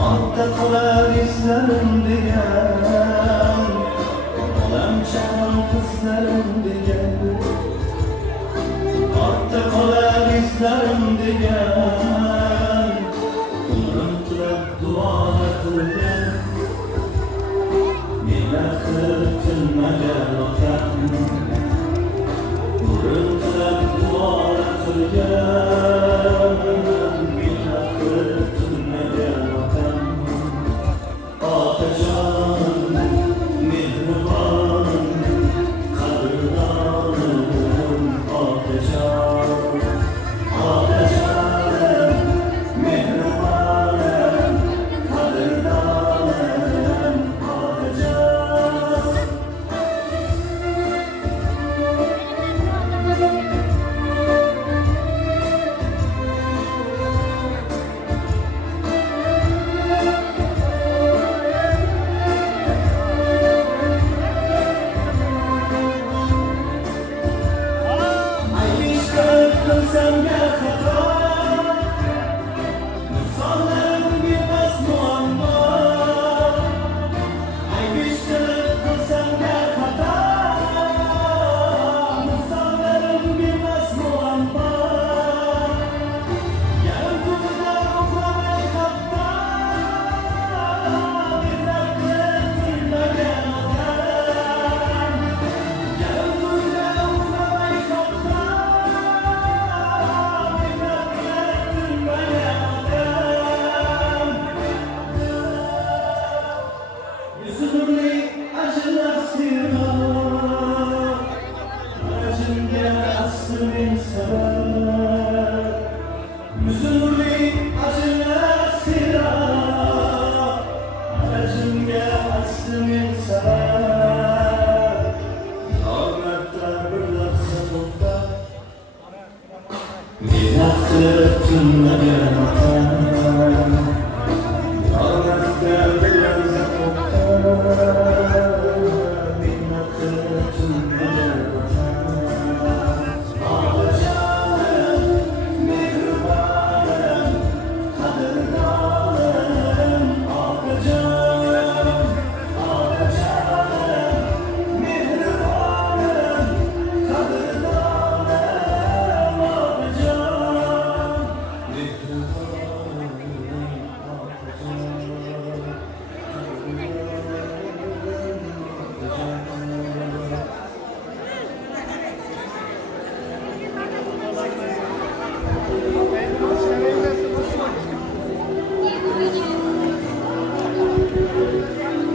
Altta kalan izlerim diyen, olam çakan kızlarım diyen, altta kalan izlerim diyen, umrum tülep dualar kılgen, millet kılıp tülmegen otan, umrum tülep dualar kılgen, millet kılıp tülmegen otan. Atacan, mihriban, kadırdanım, atacan, atacan, mihriban, kadırdanım, atacan.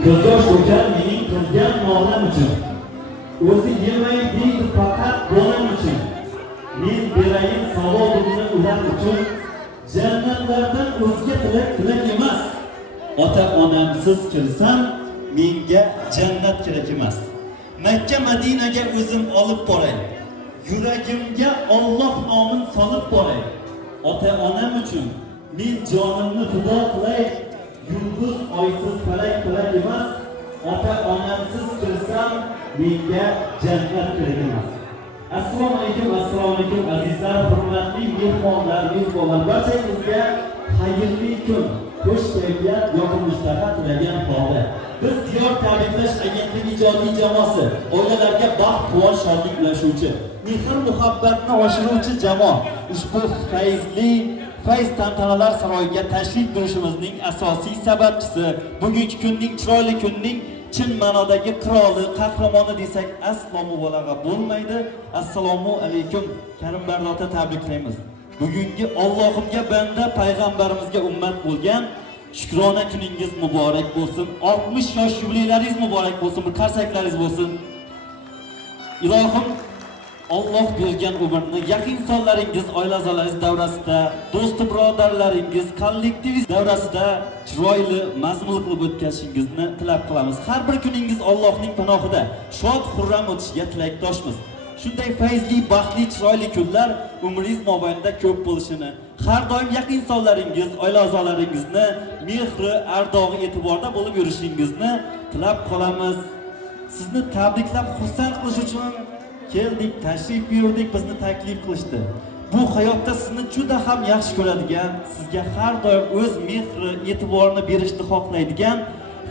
Ko'zyosh ko'kam mening qilgan nolam uchun, o'zi yilmayib deydi faqat bolam uchun. Men berayin savobimni ular uchun, jannatlardan o'zga tilak emas. Ota-onamsiz kirsam, menga jannat kerak emas. Makka Madinaga o'zim olib boray, yuragimga Alloh nomin solib boray. Ota-onam uchun men jonimni fido qilay. Yulduz oysiz falak emas, ota-onamsiz kirsam menga jannat kerak emas. Assalomu alaykum azizlar, hurmatli mehmonlar, mezbonlar, barchangizga xayrli kun, xush kayfiyat, yoqimli ishtaha tilagan holda biz Diyor tabriklash agentligi ijodiy jamoasi, oilalarga baxt, quvonch, shodlik ulashuvchi, mehr muhabbatni oshiruvchi jamoa ushbu fayz tantanalar saroyiga tashrif buyurishimizning asosiy sababchisi, bugungi kunning, chiroyli kunning chin ma'nodagi qiroli, qahramoni desak aslo mubolag'a bo'lmaydi. Assalomu alaykum. Karim Barnota tabriklaymiz. Bugungi Allohimga banda payg'ambarimizga ummat bo'lgan Shukrona kuningiz muborak bo'lsin. 60 yosh yubileylaringiz muborak bo'lsin. Bir qarsaklaringiz bo'lsin. Ilohim Alloh bergan umrni yaqin sonlaringiz, oila a'zolaringiz davrasida, do'st birodarlaringiz, kollektivingiz davrasida chiroyli, mazmunli qilib o'tkazishingizni tilab qilamiz. Har bir kuningiz Allohning panohida shod, xurram o'tishiga tilakdoshmiz. Shunday fayzli, baxtli, chiroyli kunlar umringiz mobaynida ko'p bo'lishini, har doim yaqin sonlaringiz, oila a'zolaringizni mehri, ardog'i, e'tiborda bo'lib yurishingizni tilab qolamiz. Sizni tabriklab, xursand qilish uchun keldik, tashrif buyurdik, bizni taklif qilishdi. Bu hayotda sizni juda ham yaxshi ko'radigan, sizga har doim o'z mehri, e'tiborini berishni xohlaydigan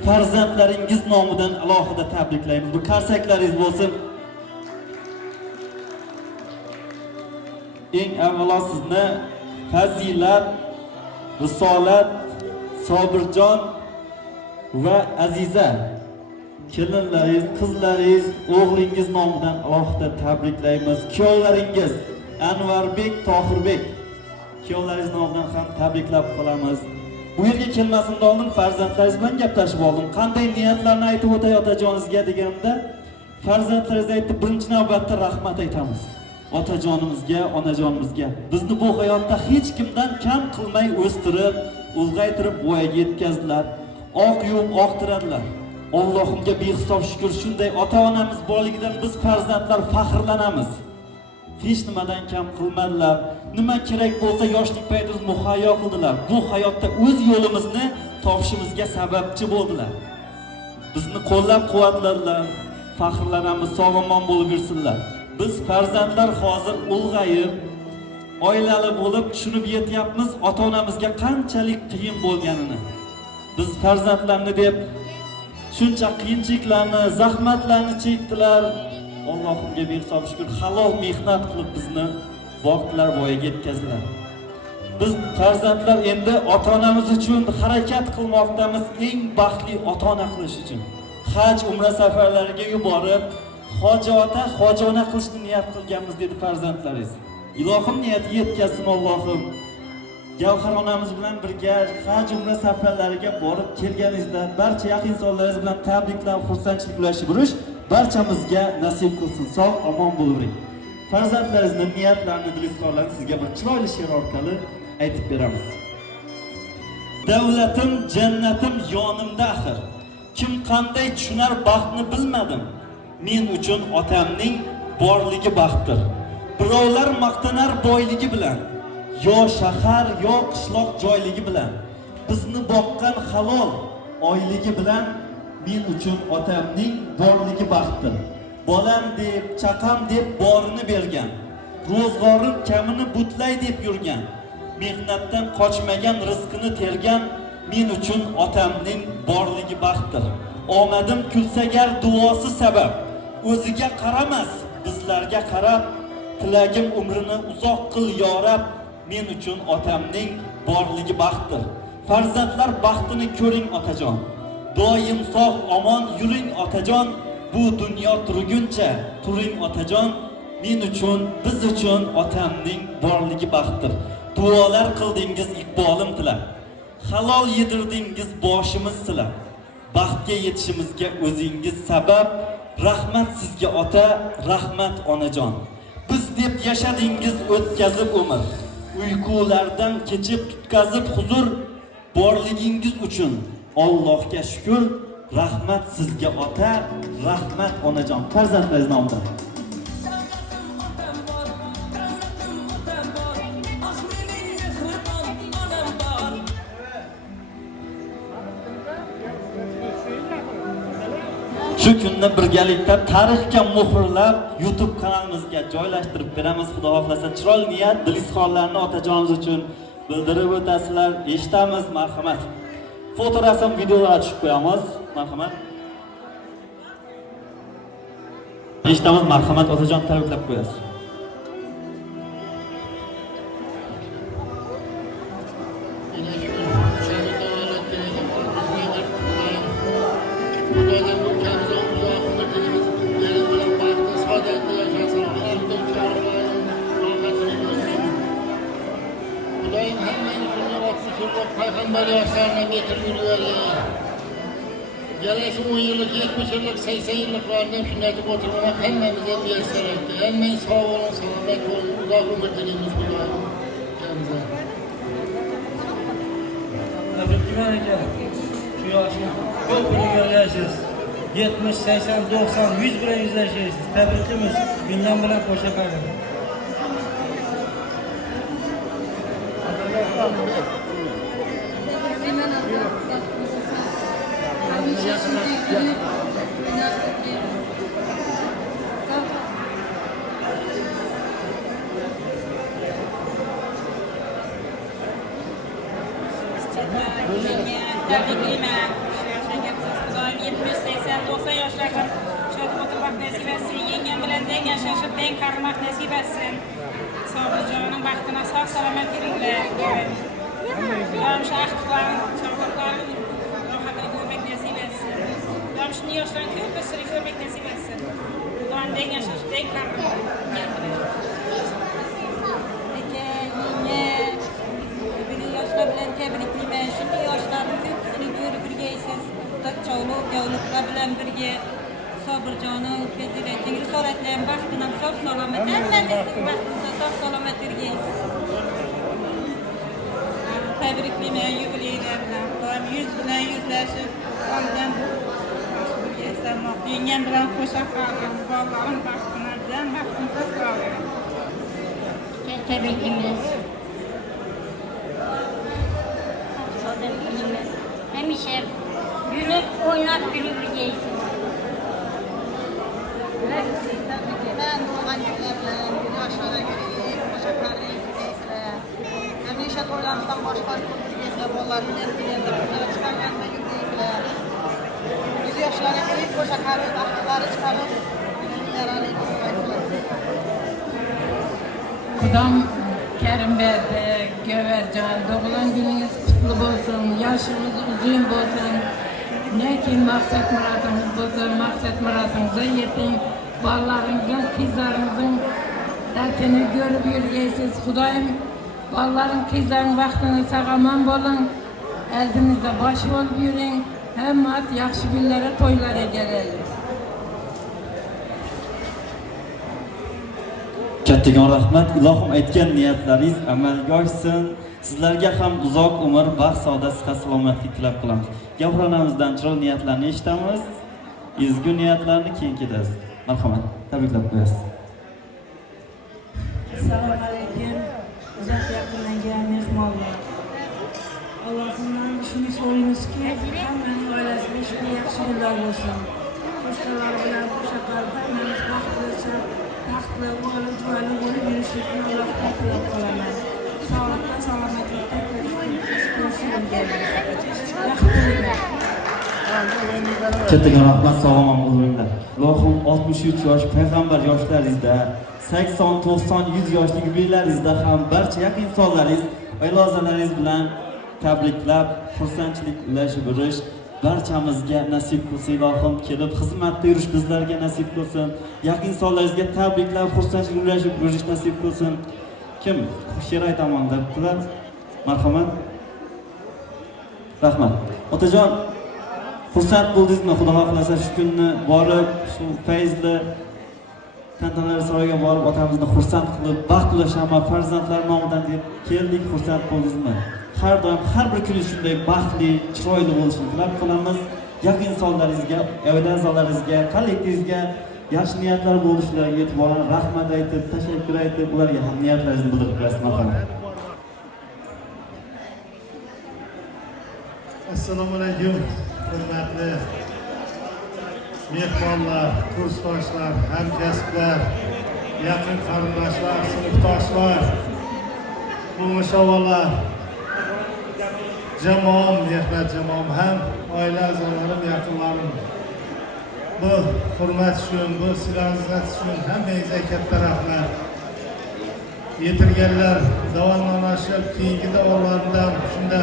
farzandlaringiz nomidan alohida tabriklaymiz. Bu qarsaklaringiz bo'lsin. Eng avvalo sizni Fazilat, Risolat, Sobirjon va Aziza kelinlaringiz, qizlaringiz, o'g'lingiz nomidan alohida tabriklaymiz. Kuyovlaringiz Anvarbek, Tohirbek kuyovlaringiz nomidan ham tabriklab qolamiz. Bu yerga kelmasimdan oldin farzandlaringiz bilan gaplashib oldim. Qanday niyatlarni aytib o'tay otajoningizga deganda, farzandlaringiz aytdi, birinchi navbatda rahmat aytamiz. Otajonimizga, onajonimizga. Bizni bu hayotda hech kimdan kam qilmay o'stirib, ulg'aytirib voyaga yetkazdilar. Oq yuvib oqtiradilar. Allohimga behisob shukr, shunday ota-onamiz borligidan biz farzandlar faxrlanamiz. Hech nimadan kam qilmadilar. Nima kerak bo'lsa yoshlik paytimiz muhayyo qildilar. Bu hayotda o'z yo'limizni topishimizga sababchi bo'ldilar. Bizni qo'llab-quvvatladilar. Faxrlanamiz, sog'-omon bo'lib yursinlar. Biz farzandlar hozir ulg'ayib, oilali bo'lib tushunib yetyapmiz ota-onamizga qanchalik qiyin bo'lganini. Biz farzandlarni deb shuncha qiyinchiliklarni, zahmatlarni chekdilar. Allohimga behisob shukr, halol mehnat qilib bizni vaqtlar voyaga yetkazdilar. Biz farzandlar endi ota-onamiz uchun harakat qilmoqdamiz, eng baxtli ota-ona qilish uchun. Haj, umra safarlariga yuborib, hoji ota, hoji ona qilishni niyat qilganmiz dedi farzandlaringiz. Ilohim niyati yetkazsin Allohim. Gavhar onamiz bilan birga haj, umra safarlariga borib kelganingizda barcha yaqin sonlaringiz bilan tabriklab, xursandchilik ulashib yurish barchamizga nasib qilsin. Sog', omon bo'ling. Farzandlaringizning niyatlarini, dilizorlarini sizga bir chiroyli she'r orqali aytib beramiz. Davlatim, jannatim yonimda axir. Kim qanday tushunar baxtni bilmadim. Men uchun otamning borligi baxtdir. Birovlar maqtanar boyligi bilan, yo shahar, yo qishloq joyligi bilan. Bizni boqqan halol oyligi bilan men uchun otamning borligi baxtdir. Bolam deb, chaqam deb borini bergan. Ro'zg'orim kamini butlay deb yurgan. Mehnatdan qochmagan, rizqini tergan. Men uchun otamning borligi baxtdir. Omadim kulsagar duosi sabab. O'ziga qaramas, bizlarga qarab, tilagim umrini uzoq qil yorab. Men uchun otamning borligi baxtdir. Farzandlar baxtini ko'ring otajon. Doim sog' omon yuring otajon. Bu dunyo turguncha turing otajon. Men uchun, biz uchun otamning borligi baxtdir. Duolar qildingiz, iqbolim tilab. Halol yedirdingiz, boshimiz silab. Baxtga yetishimizga o'zingiz sabab. Rahmat sizga ota, rahmat onajon. Biz deb yashadingiz o'tkazib umr. Uyqulardan kechib tutkazib huzur. Borligingiz uchun Allohga shukr. Rahmat sizga ota, rahmat onajon. Farzandlaringiz nomidan. Shu kunni birgalikda tarixga muhrlab YouTube kanalimizga joylashtirib beramiz. Xudo xohlasa chiroyli niyat, dilizxonlarni otajonimiz uchun bildirib o'tasizlar. Eshitamiz, marhamat. Foto rasm, videolar tushib qo'yamiz. Marhamat. Eshitamiz, marhamat, otajon tabriklab qo'yasiz. Xudoga Hudaym hammani shunga 60 yillik payg'ambar yoshlarini getirib yurvergan. Gelesi 10 yıllık, 70 yıllık, 80 yıllıklarında şunlarca oturmamak hemmemize bir serefti. Hemmen sağ olun, selamet olun, uzak ömür dilimiz Hudaym kendimize. Tebrikler aka. Şu yaşın ko'pini görüyorsunuz. 70, 80, 90, 100 bilan yüzleşiyorsunuz. Tebrikimiz. Gündem bilan qo'sha qoldi. Tebrikler. 70, 80, 90 yaşlarga shodib o'tirmoq nasib etsin. Yengam bilan teng yashashib, teng qarimoq nasib etsin. Sobirjonim baxtini sog' salomat yuringlar. Yomshi ahtiqlarni, sog'liqlarini rohatini ko'rmak nasib etsin. Yomshini yoshlarni ko'p o'stirib ko'rmak nasib etsin. Xudoning teng yashashib, teng qarimoq. Yoshlar bilan tebriklayman. Shunday yoshlarni ko'pini ko'rib birgaysiz. Çoluk, yavluklar bilan birga Sobirjonim, Fazilating, risolatlar baxtini sog' salomat, hammamizning baxtimizni sog' salomat yurgaysiz. Tabriklayman yubileylar bilan. Xudoyim yuz bilan yuzlashib, qolgan birga eslamoq. Yengam bilan qo'sha qolgan bolalarim baxtini, jon baxtini sog' salomat. Tebrikimiz. Hemşe günü oynat birbirindeyiz. Ben doğan günlerle yaşlara gireyim, başa karayım bireysiler. Hemşe toylarımızdan başka bireysiler, onların elbireyinde bunlara çıkarlarında yürüyeyimler. Biz yaşlara gireyim, başa karayım, akılları çıkarıp, yararlı Kudam Kerim Bey'de, Gövercan, doğulan gününüz kutlu olsun, yaşınız uzun olsun. Ne ki maksat muradınız olsun, maksat muradınıza yetin. Ballarınızın, kızlarınızın dertini görüp yürüyesiz. Kudayım, balların, kızların vaktini sağaman bolun. Eldinizde başı olup yürüyün. Hem at yaxşı günlere, toylara gelelim. Kattakon rahmat. Ilohim aytgan niyatlaringiz amalga oshsin. Sizlarga ham uzoq umr, baxt, saodat, sihat, salomatlik tilab qolamiz. Gapronamizdan chiroyli niyatlarni eshitamiz. Ezgu niyatlarni keyin ketasiz. Marhamat, tabriklab qo'yasiz. Assalomu alaykum. Uzoq yaqindan kelgan mehmonlar. Allohimdan shuni so'raymizki, hammaning oilasida shunday yaxshi yillar bo'lsin. Qo'shnilar bilan qo'sha qolib, hammamiz baxtli, taxtli, o'g'il juvali bo'lib yurishlikni Allohdan tilab qolaman. Sog'likda, salomatlikda Kattakon rahmat, sog'lom o'tiringlar. Ilohim 63 yosh payg'ambar yoshlaringizda, 80, 90, 100 yoshlik yubileylaringizda ham barcha yaqin insonlaringiz, oila a'zolaringiz bilan tabriklab, xursandchilik ulashib yurish barchamizga nasib qilsin. Ilohim kelib xizmatda yurish bizlarga nasib qilsin. Yaqin insonlaringizga tabriklab, xursandchilik ulashib yurish nasib qilsin. Kim she'r aytaman debdilar? Marhamat. Rahmat. Otajon, xursand bo'ldingizmi? Xudo xohlasa shu kunni borib, shu fayzli tantanalar saroyiga borib, otamizni xursand qilib, baxt ulashamiz, farzandlar nomidan deb keldik. Xursand bo'ldingizmi? Har doim har bir kuningiz shunday baxtli, chiroyli bo'lishini tilab qolamiz. Yaqin insonlaringizga, oila a'zolaringizga, kollektivingizga yaxshi niyatlar bo'lishlariga e'tiboran rahmat aytib, tashakkur aytib, ularga ham niyatlaringizni bildirib qo'yasiz. Marhamat. Assalomu alaykum, hurmatli mehmonlar, kursdoshlar, hamkasblar, yaqin qarindoshlar, sinfdoshlar, qo'mishavolar, jamoam, mehnat jamoam ham, oila a'zolarim, yaqinlarim. Bu hurmat uchun, bu sizlar uchun hammangizga katta rahmat. Yetirganlar davomlashib, keyingi davrlardan shunda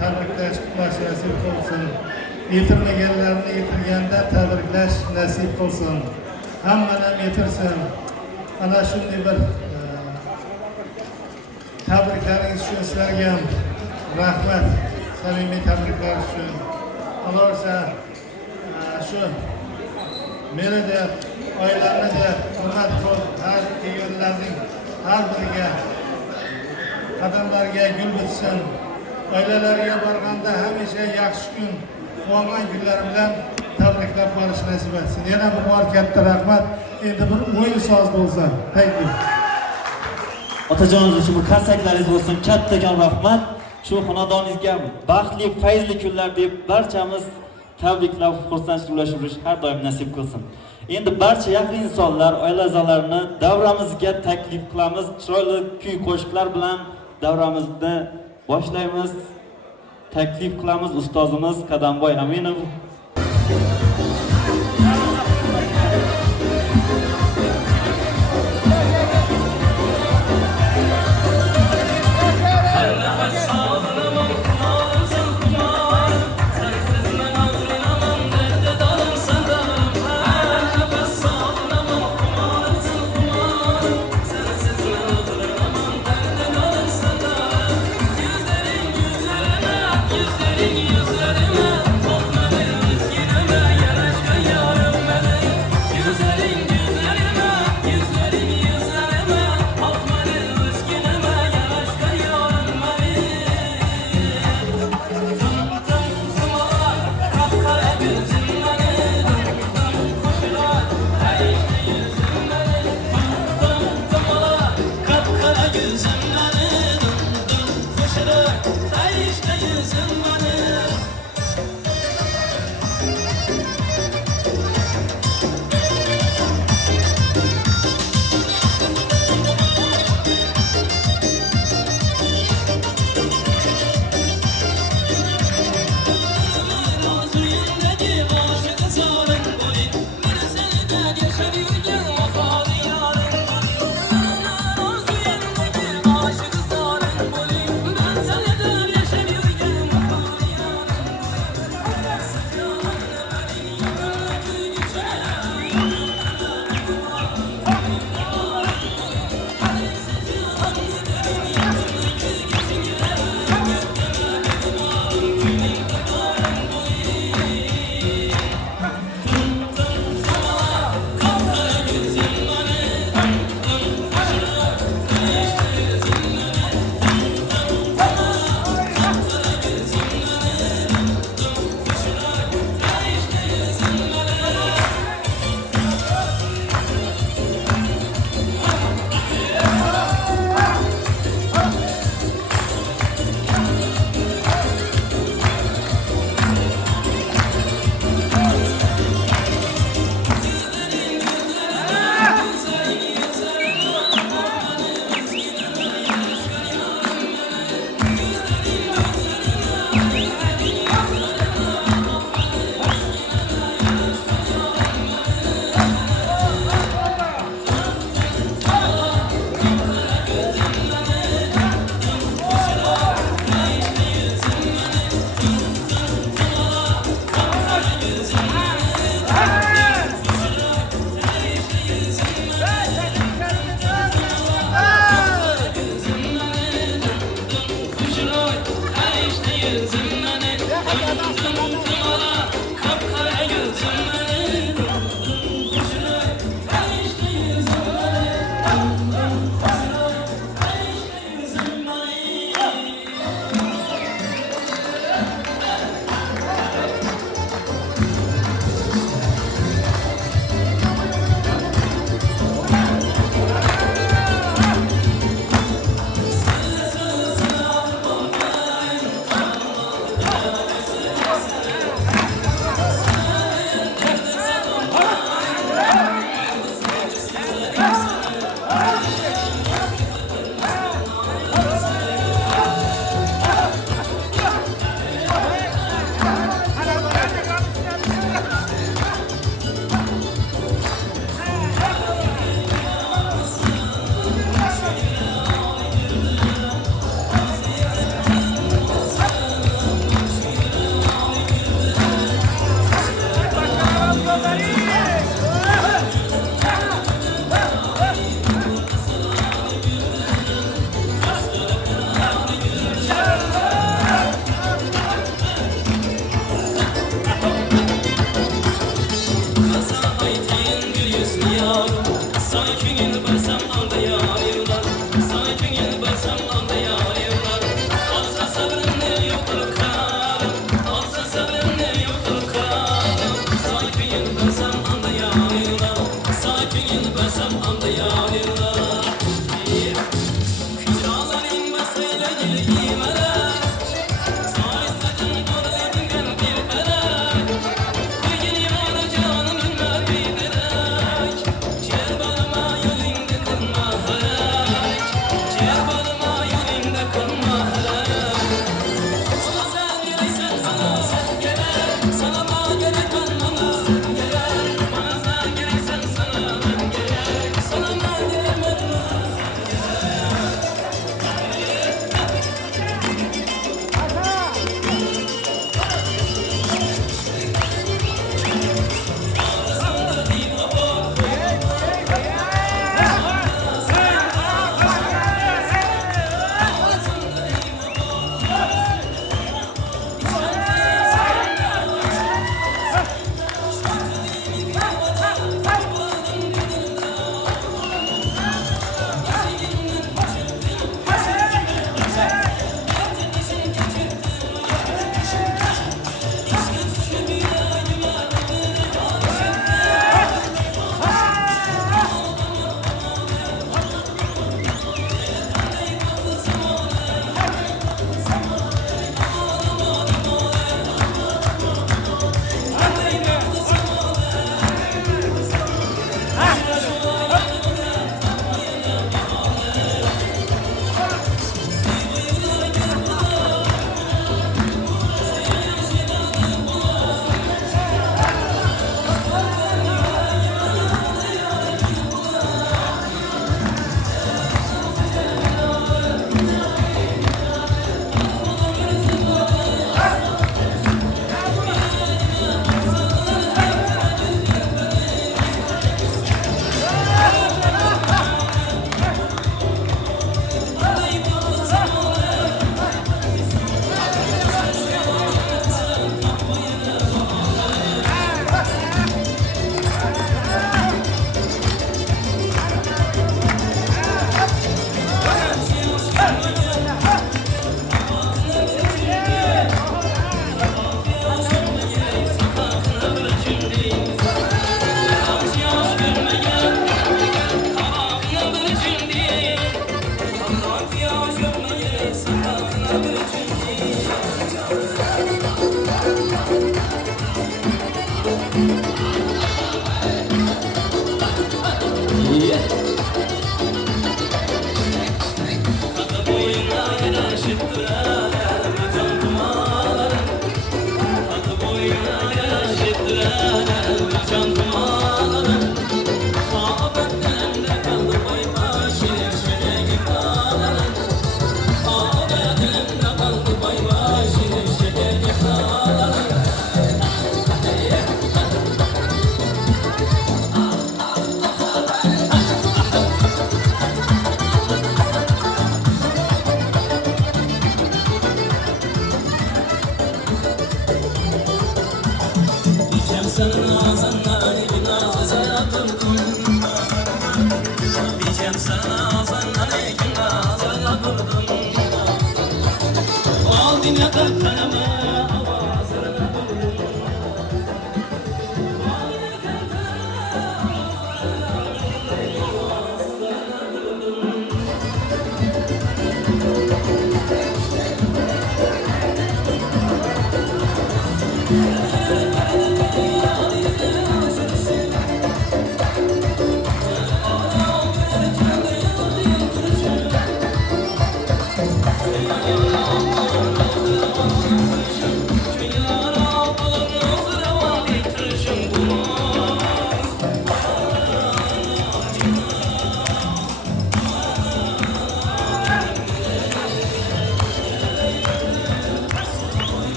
tabriklash, qutlash nasib qilsin. Yetirmaganlarni yetirganda tabriklash nasib qilsin. Hammadan yetirsin. Ana shunday bir tabriklaringiz uchun sizlarga ham rahmat. Samimiy tabriklar uchun. Qolaversa shu meni de, oilamni de hurmat qilib, har kelganlarning har biriga qadamlariga gul bitsin. Oilalariga borganda hamisha yaxshi kun, quvongan kunlar bilan tabriklab borish nasib etsin. Yana bir bor katta rahmat. Endi bir o'yin soz bo'lsa, taklif. Otajonimiz uchun bu qarsaklaringiz bo'lsin. Kattakon rahmat. Shu xonadoningizga baxtli, fayzli kunlar deb barchamiz tabriklab, xursandchilik ulashib har doim nasib qilsin. Endi barcha yaqin insonlar, oila a'zolarini davramizga taklif qilamiz. Chiroyli kuy qo'shiqlar bilan davramizni boshlaymiz. Taklif qilamiz ustozimiz Qadamboy Aminov.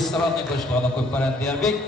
estradniy qo'shiqlarni ko'p baland Diyarbek.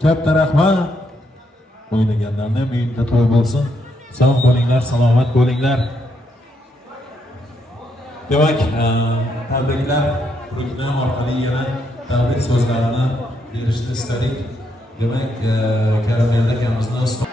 Katta rahmat. O'ynaganlarning uyida to'y bo'lsin. Sog' bo'linglar, salomat bo'linglar. Demak, tabriklar program orqali yana tabrik so'zlarini berishni istadik. Demak, Karimberdi akamizni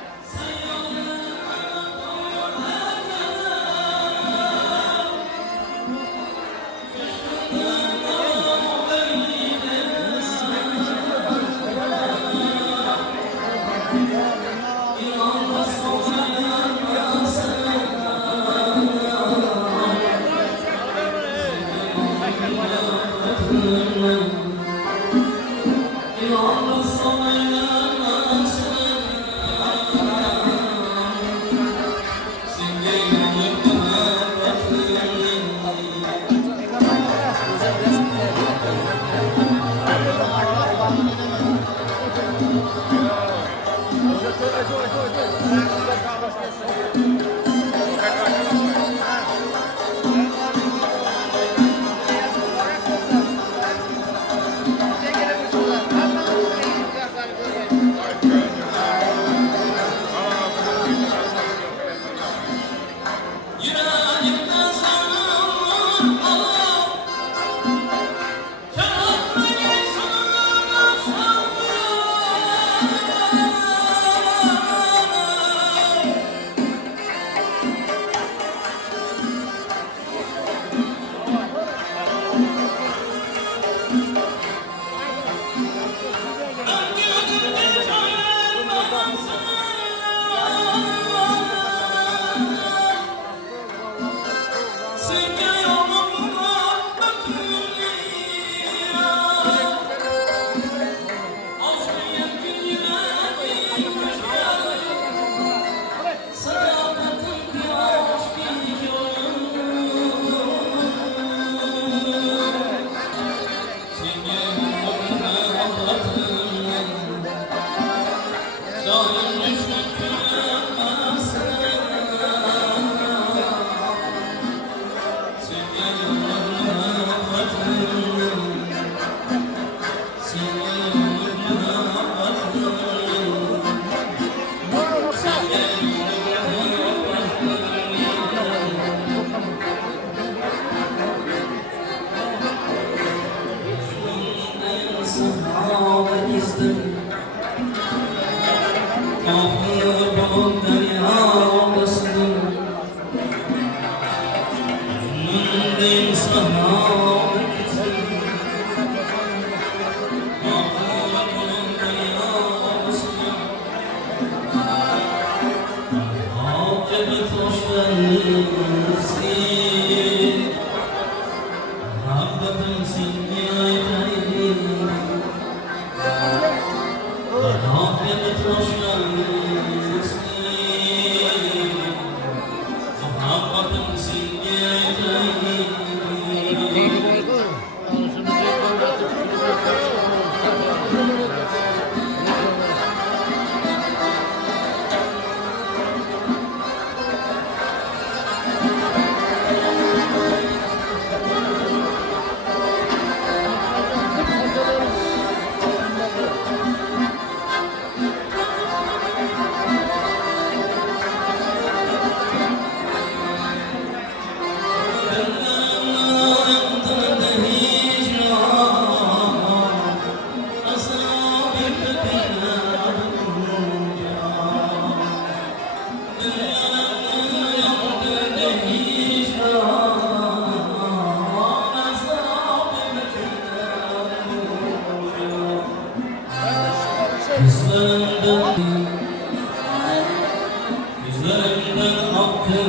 Yüzlerinden aktı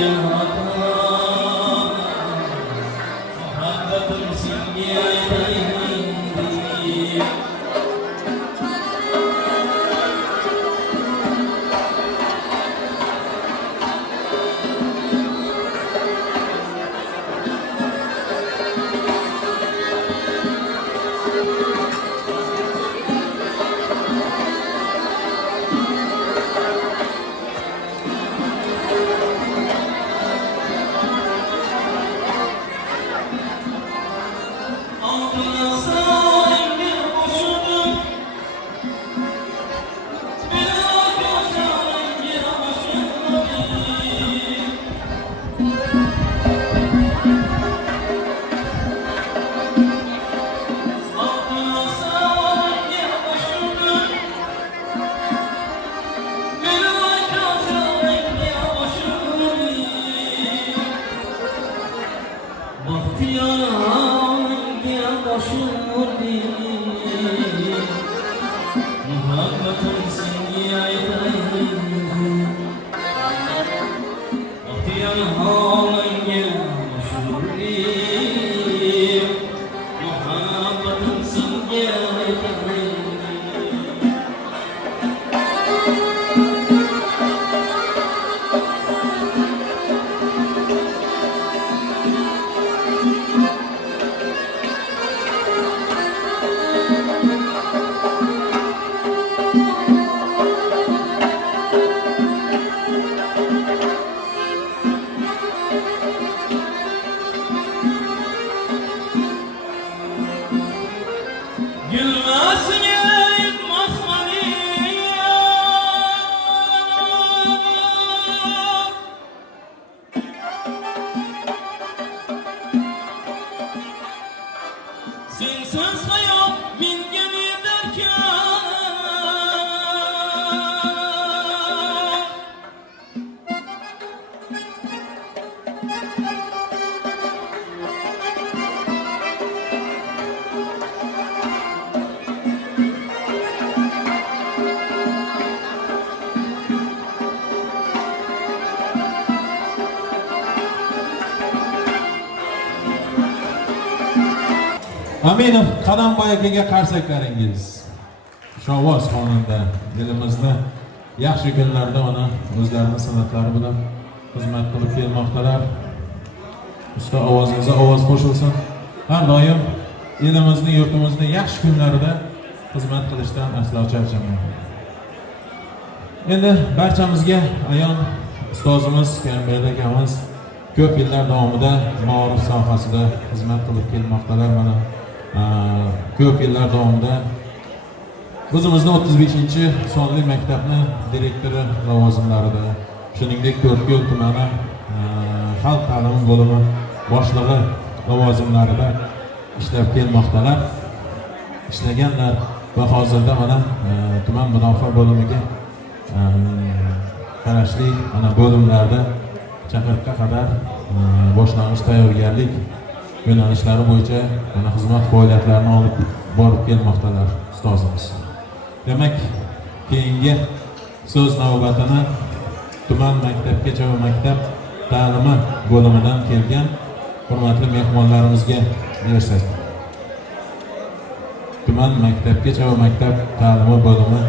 yanaklar, muhabbetim simgeydi. Sensiz hayat bilgin ederken Aminov Qadamboy akaga qarsaklaringiz. Shovvoz xonanda elimizda yaxshi kunlarda mana o'zlarining san'atlari bilan xizmat qilib kelmoqdalar. Usta ovozingizga ovoz qo'shilsin. Har doim elimizning yurtimizda yaxshi kunlarda xizmat qilishdan aslo charchamaydi. Endi barchamizga ayon ustozimiz Kambel akamiz ko'p yillar davomida ma'rif sohasida xizmat qilib kelmoqdalar. Mana ko'p yillar davomida o'zimizning 35-sonli maktabni direktori lavozimlarida, shuningdek To'rtko'l tumani xalq ta'limi bo'limi boshlig'i lavozimlarida ishlab kelmoqdalar. Ishlaganlar va hozirda mana tuman mudofaa bo'limiga qarashli mana bo'limlarda chaqiriqqa qadar boshlang'ich tayyorgarlik yo'nalishlari bo'yicha mana xizmat faoliyatlarini olib borib kelmoqdalar ustozimiz. Demak, keyingi so'z navbatini tuman maktabgacha va maktab ta'limi bo'limidan kelgan hurmatli mehmonlarimizga bersak. Tuman maktabgacha va maktab ta'limi bo'limi.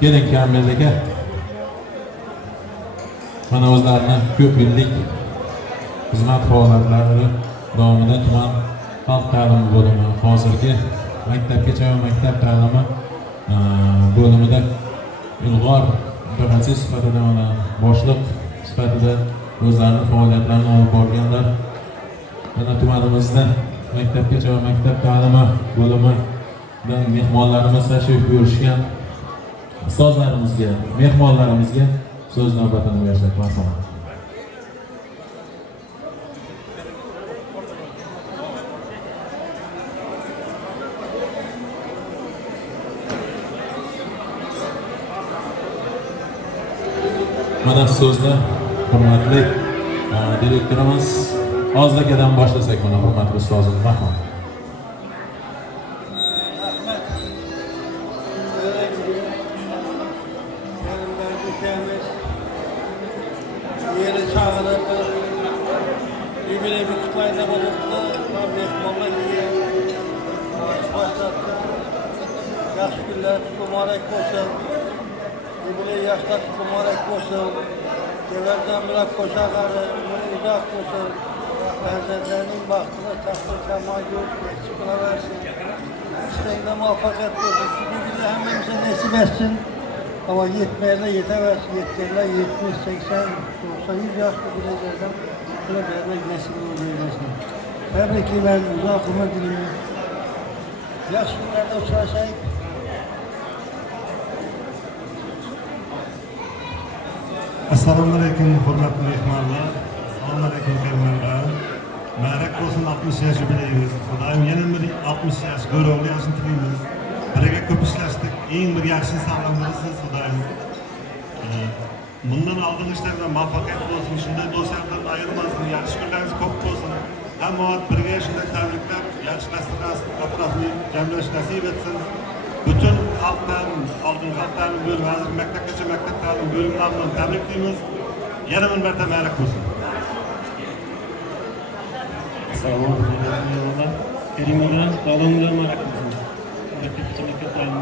Keling Kambel aka. Mana o'zlarini ko'p yillik xizmat faoliyatlari davomida tuman xalq ta'limi bo'limi, hozirgi maktabgacha va maktab ta'limi bo'limida ilg'or mutaxassis sifatida mana boshliq sifatida o'zlarining faoliyatlarini olib borganlar. Mana tumanimizda maktabgacha va maktab ta'limi bo'limidan mehmonlarimiz tashrif buyurishgan ustozlarimizga, mehmonlarimizga so'z navbatini bersak, marhamat. Mana so'zni hurmatli direktorimiz ozligidan boshlasak mana hurmatli ustozim rahmat. Yeri çağırıp bir kutlayda bulup da mehmanlar diye başlattı. Yaş günler mübarek olsun. Jubiley yaşlar mübarek olsun. Geverden bile koşarları uzak olsun. Benzetlerinin baktığına tahtı kemal görüp çıkına versin. İsteğine muvaffakiyet olsun. Şu bilgiyi hemimize nasip etsin. Ama yetmeyle yetemez. Yetkiler 70, 80, 90, 100 yaş jubileylerden bile vermek nasip olmayacak. Tabii ki ben uzak ömür diliyorum. Yaş günlerde uçuracak. Assalomu alaykum hurmatli mehmonlar. Assalomu alaykum fermerlar. Muborak bo'lsin 60 yosh jubileyimiz. Xudoyim yana bir 60 yosh go'rovli yoshini tilaymiz. Birga ko'p ishlashdik. Eng bir yaxshi insonlarimiz siz Xudoyim. Bundan oldingi ishlarda muvaffaqiyat bo'lsin. Shunday do'stlardan ayirmasin. Yaxshi kunlaringiz ko'p bo'lsin. Hamma birga shunday tabriklar, yaxshi dasturlar atrofni jamlash nasib etsin. Bütün halkların, aldığın halkların bölüm, hazır maktabgacha maktab ta'lim bölümlerinden tabriklaymiz. Yana bir marta muborak bo'lsin. Assalomu alaykum. Kerimlar, davomlar muborak bo'lsin. Maktabgacha maktab ta'lim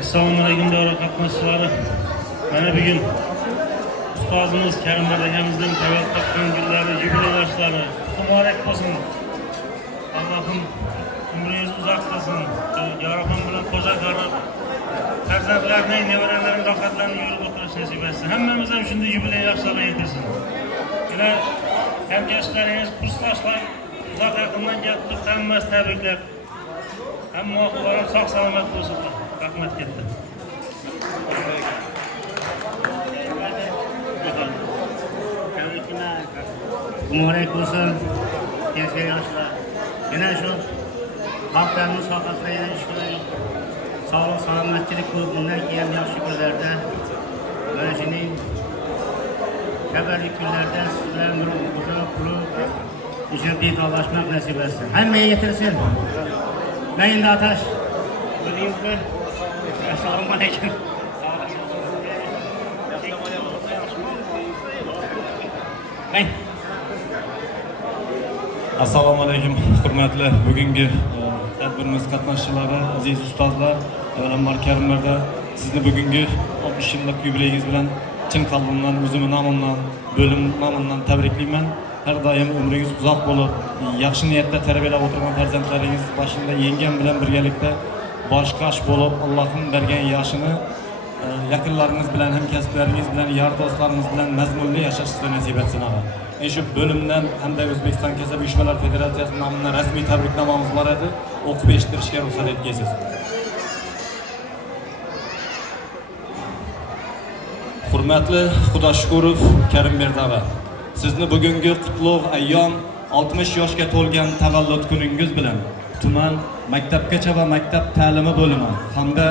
Assalomu alaykum davra qatnashchilari. Mana bugun ustozimiz Karim akamizning tavallud topgan kunlari, jubiley yoshlari muborak bo'lsin. Allohim umringizni uzoq qilsin. Yorug'im bilan qo'sha qarab farzandlarning, nevaralarining rohatlarini yo'lib o'tirish nasib etsin. Hammamiz ham shunday jubiley yoshlarga yetirsin. Ular hamkasblaringiz, kursdoshlar uzoq yaqindan kelib hammasi tabriklab. Hamma o'quvchilar sog' salomat bo'lsin. Rahmat katta. Muborak bo'lsin, yoshlar yoshlar. Yana shu xalqlarimiz sohasida yana ishlar, sog'lik, salomatchilik bo'lib, bundan keyin yaxshi kunlarda, mana shuning kabarli kunlarda sizlar bilan uzoq bo'lib, ishni diydorlashmak nasib etsin. Hammaga yetirsin. Men endi atash birinchi assalomu alaykum. Assalomu alaykum hurmatli bugungi tadbirimiz qatnashchilari, aziz ustozlar, avvalambor Karimlarda sizni bugungi 60 yillik yubileyingiz bilan chin qalbimdan, o'zim nomimdan, bo'lim nomidan tabriklayman. Har doim umringiz uzoq bo'lib, yaxshi niyatda tarbiyalab o'tirgan farzandlaringiz boshida yengam bilan birgalikda bosh-qosh bo'lib, Allohning bergan yoshini yaqinlaringiz bilan, hamkasblaringiz bilan, yor do'stlaringiz bilan mazmunli yashashni nasib etsin. Shu bo'limdan hamda O'zbekiston Kasaba uyushmalari federatsiyasi nomidan rasmiy tabriknomamiz bor edi. O'qib eshittirishga ruxsat etgaysiz. Hurmatli Xudoshukurov Karim Berdava, sizni bugungi qutlug' ayyom 60 yoshga to'lgan tavallud kuningiz bilan tuman maktabgacha va maktab ta'limi bo'limi hamda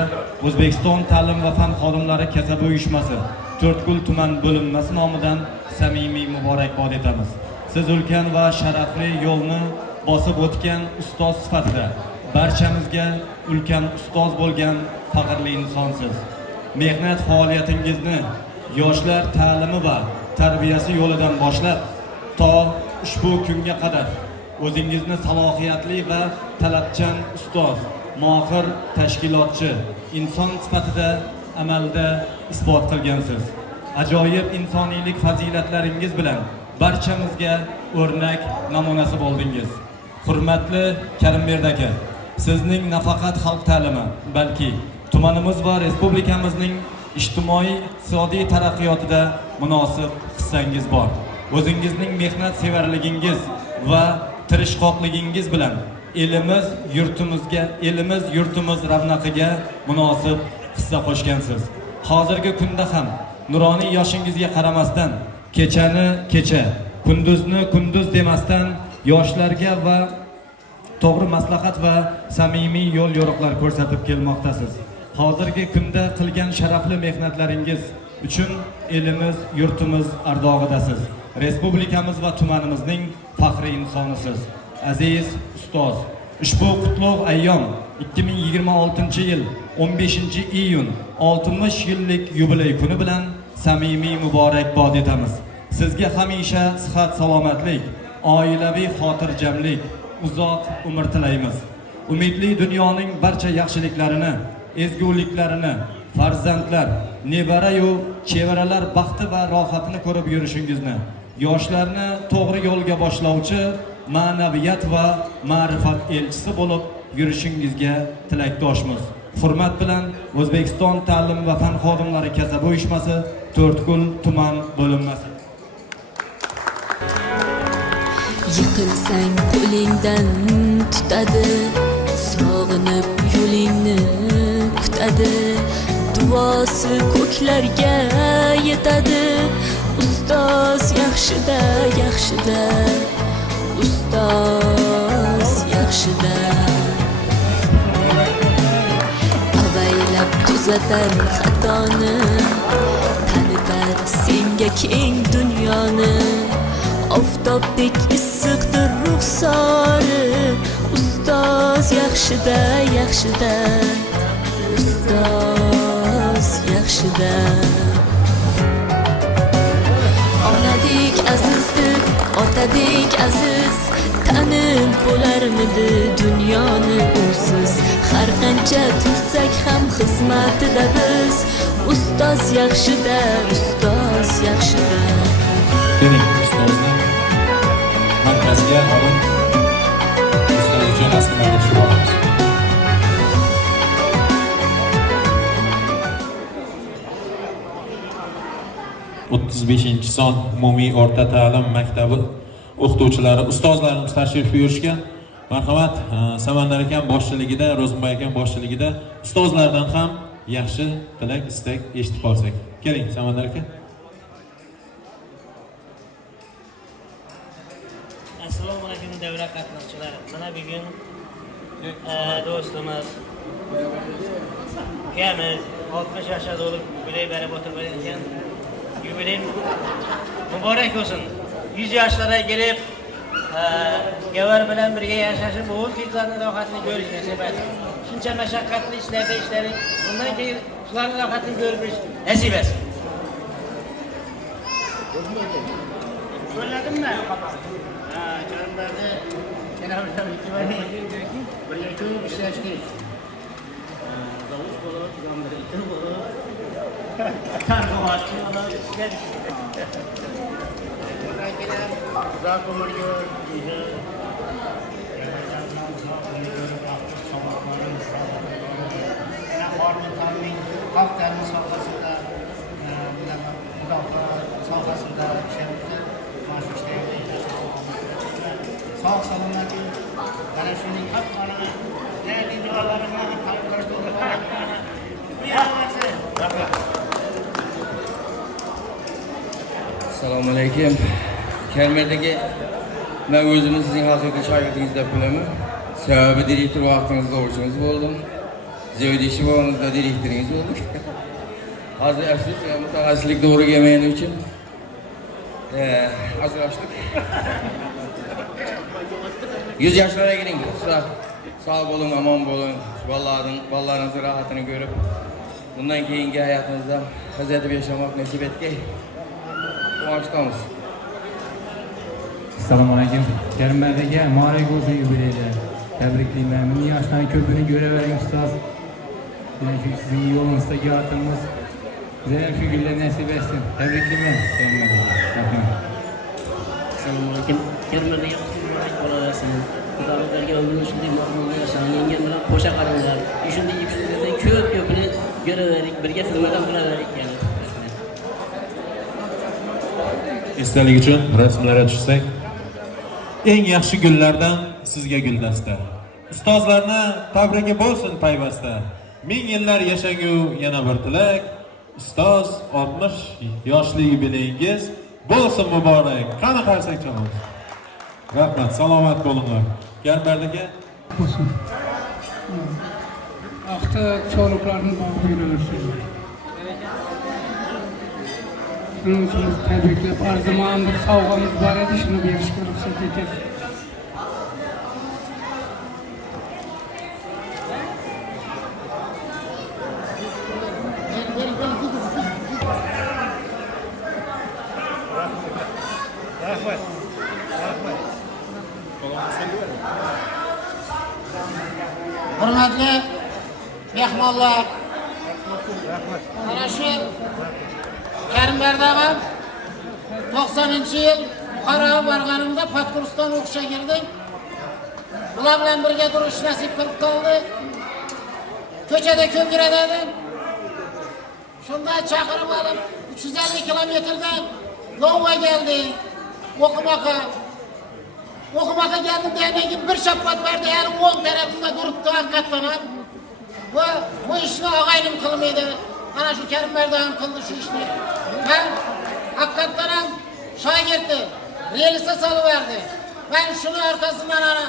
O'zbekiston ta'lim va fan xodimlari kasaba uyushmasi To'rtko'l tuman bo'linmasi nomidan samimiy muborakbod etamiz. Siz ulkan va sharafli yo'lni bosib o'tgan ustoz sifatida barchamizga ulkan ustoz bo'lgan faxrli insonsiz. Mehnat faoliyatingizni yoshlar ta'limi va tarbiyasi yo'lidan boshlab to ushbu kunga qadar o'zingizni salohiyatli va talabchan ustoz, mohir tashkilotchi, inson sifatida amalda isbot qilgansiz. Ajoyib insoniylik fazilatlaringiz bilan barchamizga o'rnak namunasi bo'ldingiz. Hurmatli Karimberdi aka, sizning nafaqat xalq ta'limi, balki tumanimiz va respublikamizning ijtimoiy-iqtisodiy taraqqiyotida munosib hissangiz bor. O'zingizning mehnat sevarligingiz va tirishqoqligingiz bilan elimiz yurtimiz ravnaqiga munosib hissa qo'shgansiz. Hozirgi kunda ham nuroniy yoshingizga qaramasdan, kechani kecha, kunduzni kunduz demasdan yoshlarga va to'g'ri maslahat va samimiy yo'l yo'riqlar ko'rsatib kelmoqdasiz. Hozirgi kunda qilgan sharafli mehnatlaringiz uchun elimiz, yurtimiz ardog'idasiz. Respublikamiz va tumanimizning faxriy insonisiz. Aziz ustoz, ushbu qutlug' ayyom 2026-yil 15-iyun 60 yillik yubiley kuni bilan samimiy muborakbod etamiz. Sizga hamisha sihat, salomatlik, oilaviy xotirjamlik, uzoq umr tilaymiz. Umidli dunyoning barcha yaxshiliklarini, ezguliklarini, farzandlar, nevara-yu chevaralar baxti va rohatini ko'rib yurishingizni, yoshlarni to'g'ri yo'lga boshlovchi ma'naviyat va ma'rifat elchisi bo'lib yurishingizga tilakdoshmiz. Hurmat bilan O'zbekiston ta'lim va fan xodimlari kasaba uyushmasi To'rtko'l tuman bo'linmasi. Yiqilsang qo'lingdan tutadi, sog'inib yo'lingni kutadi, duosi ko'klarga yetadi. Ustoz yaxshida, yaxshida, ustoz yaxshida. Avaylab tuzatar xatoni, tanitar senga keng dunyoni. Oftobdek issiqdir ruxsori, ustoz yaxshida, yaxshida, ustoz yaxshida. Onadek azizdir, otadek aziz, tanib bo'larmidi dunyoni usiz. Har qancha tursak ham xizmatida biz, ustoz yaxshida, ustoz yaxshida. Keling, ustozning markazga olib, ustoz uchun rasmlarga tushib olamiz. son umumiy o'rta ta'lim maktabi o'qituvchilari, ustozlarimiz tashrif buyurishgan. Marhamat, Samandar akam boshchiligida, Ro'zimboy akam boshchiligida ustozlardan ham yaxshi tilak, istak eshitib qolsak. Keling, Samandar aka. Assalomu alaykum davra qatnashchilari. Mana bugun do'stimiz ukamiz 60 yoshga to'lib yubiley berib o'tirgan. Yubiley muborak bo'lsin. 100 yoshlarga kelib Gavar bilan birga yashashib, bu o'zgalarning rohatini ko'rish nasib etsin. Shuncha mashaqqatli ishlarda ishlaring. Bundan keyin ularning rohatini ko'rish nasib etsin. Ko'rdingmi? Karimbarda kenarda birga ko'p ishlashdik. Davuz bo'lib, gamlar itin bo'lib, targ'ibotchi bo'lib ishladik. Uzoq umrga Xalqlarimiz sohasida, mudofaa sohasida ishlayapti. Sog' salomat mana shuning haqqini lekin duolarini qabul qilishni Assalomu alaykum. Kelmedagi men o'zimni sizning haqiqiy shogirdingiz deb bilaman. Sababi direktor vaqtingizda o'rchingiz bo'ldim. Zevdishi bo'lganingizda direktoringiz bo'ldim. Hozir afsus, mutaxassislik to'g'ri kelmagani uchun ajrashdik. 100 yoshlarga keling. Sog' bo'ling, omon bo'ling. Bolalaringizni rohatini ko'rib, bundan keyingi hayotingizda fazilatli yashamoq nasib etgay. Quvonchdaamiz. Assalomu alaykum. Karimbardaga muborak bo'lsin yubileyda. Tabriklayman. 1000 yoshdan ko'pini ko'ravering ustoz. Sizning yo'lingizda yotimiz. Bizga ham shu kunlar nasib etsin. Tabriklayman Karimbardaga. Rahmat. Assalomu alaykum. Karimbardaga muborak bo'laversin. Xudolarga umrni shunday maqbul yashang, yengil bilan qo'sha qaringlar. Shunday yubileylardan ko'pini ko'ravering, birga xizmat qilavering. Esdalik uchun rasmlarga tushsak. Eng yaxshi gullardan sizga guldasta. Ustozlarni tabrigi bo'lsin payvasta. 1000 yillar yashangu yana bir tilak. Ustoz 60 yoshli yubileyingiz bo'lsin muborak. Qani qarsak chalamiz. Rahmat, salomat bo'linglar. Karimbardaga olsun. Akta çoluklarını bağlıyorsunuz. Bunun için tebrikler. Arzumandır, savgamız var idi, şunu bir iş görürse getir. Hürmetli mehmonlar, mana shu Karim Berdag'am 90-yil Buxoroga borganimda Podkursdan o'qishga girdik. Ular bilan birga turish nasib qilib qoldi. Ko'chada ko'p yuradim. Shunda chaqirib olib 350 kilometrdan Lovga keldik. O'qimoqqa keldim degan bir shappat berdi, yani o'ng tarafimda turibdi haqiqatdan ham. Bu ishni og'aynim qilmaydi. Mana shu Karim Berdag'am qildi shu ishni. Haqiqatdan ham shogirdi, relsa solib berdi. Ben shuni arkasından ana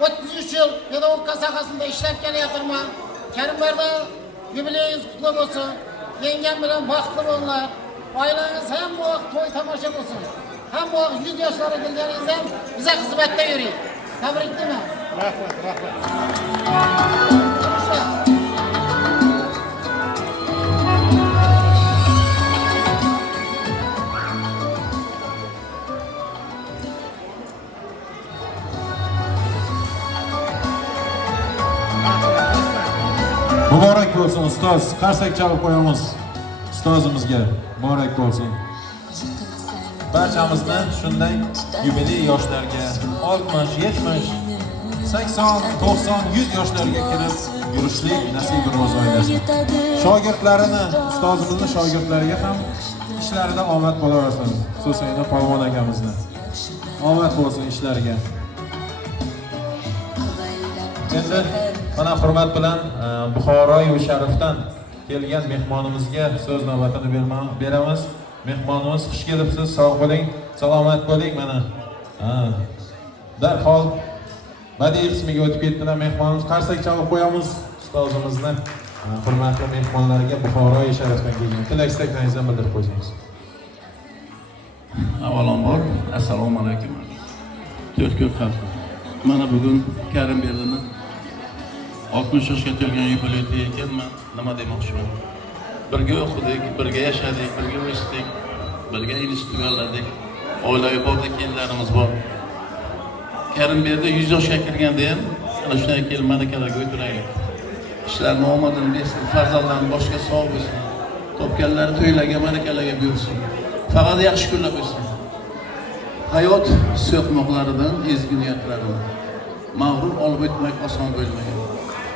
33 yıl pedagogika sohasida ishlab kelayotirman. Karim Berdag'a yubileyingiz qutlug' bo'lsin. Yengam bilan baxtli bo'linglar. Oilangiz ham bu vaqt to'y tomosha bo'lsin. Ham bu 100 yoshlarga kelganingiz ham biza xizmatda yuring. Tabriklayman. Rahmat. Muborak bo'lsin ustoz. Qarsak chalib qo'yamiz. Ustozimizga muborak bo'lsin. Barchamizni shunday yubiley yoshlarga 60, 70, 80, 90, 100 yoshlarga kirib yurishlik nasib ro'z oilasi. Shogirdlarini, ustozimizning shogirdlariga ham ishlarida omad bo'laversin. Xususan Polvon akamizni. Omad bo'lsin ishlariga. Endi mana hurmat bilan Buxoroy Sharifdan kelgan mehmonimizga so'z navbatini beramiz. Mehmonimiz xush kelibsiz, sog' bo'ling, salomat bo'ling. Mana darhol badiiy qismiga o'tib ketdilar mehmonimiz. Qarsak chalib qo'yamiz ustozimizni. Hurmatli mehmonlarga Buxoroy Sharifdan kelgan tilak-istaklaringizni bildirib qo'ysangiz. Avvalambor assalomu alaykum. 4 kun xalq. Mana bugun Karim Berdag'ni 60 yoshga to'lgan yubileyga ekanman. Nima demoqchiman? Birga o'qidik, birga yashadik, birga o'sdik, birga institut tugalladik. Oilaviy bo'ldi, kelinlarimiz bor. Karim Berdag 100 yoshga kirganda ham ana shunday kelib ma'rakalarga o'tiraylik. Ishlarni omadini bersin, farzandlarni boshga sog' bo'lsin. Topganlari to'ylarga, ma'rakalarga buyursin. Faqat yaxshi kunlar bo'lsin. Hayot so'qmoqlaridan, ezgu niyatlaridan mag'rur olib o'tmak oson bo'lmagan.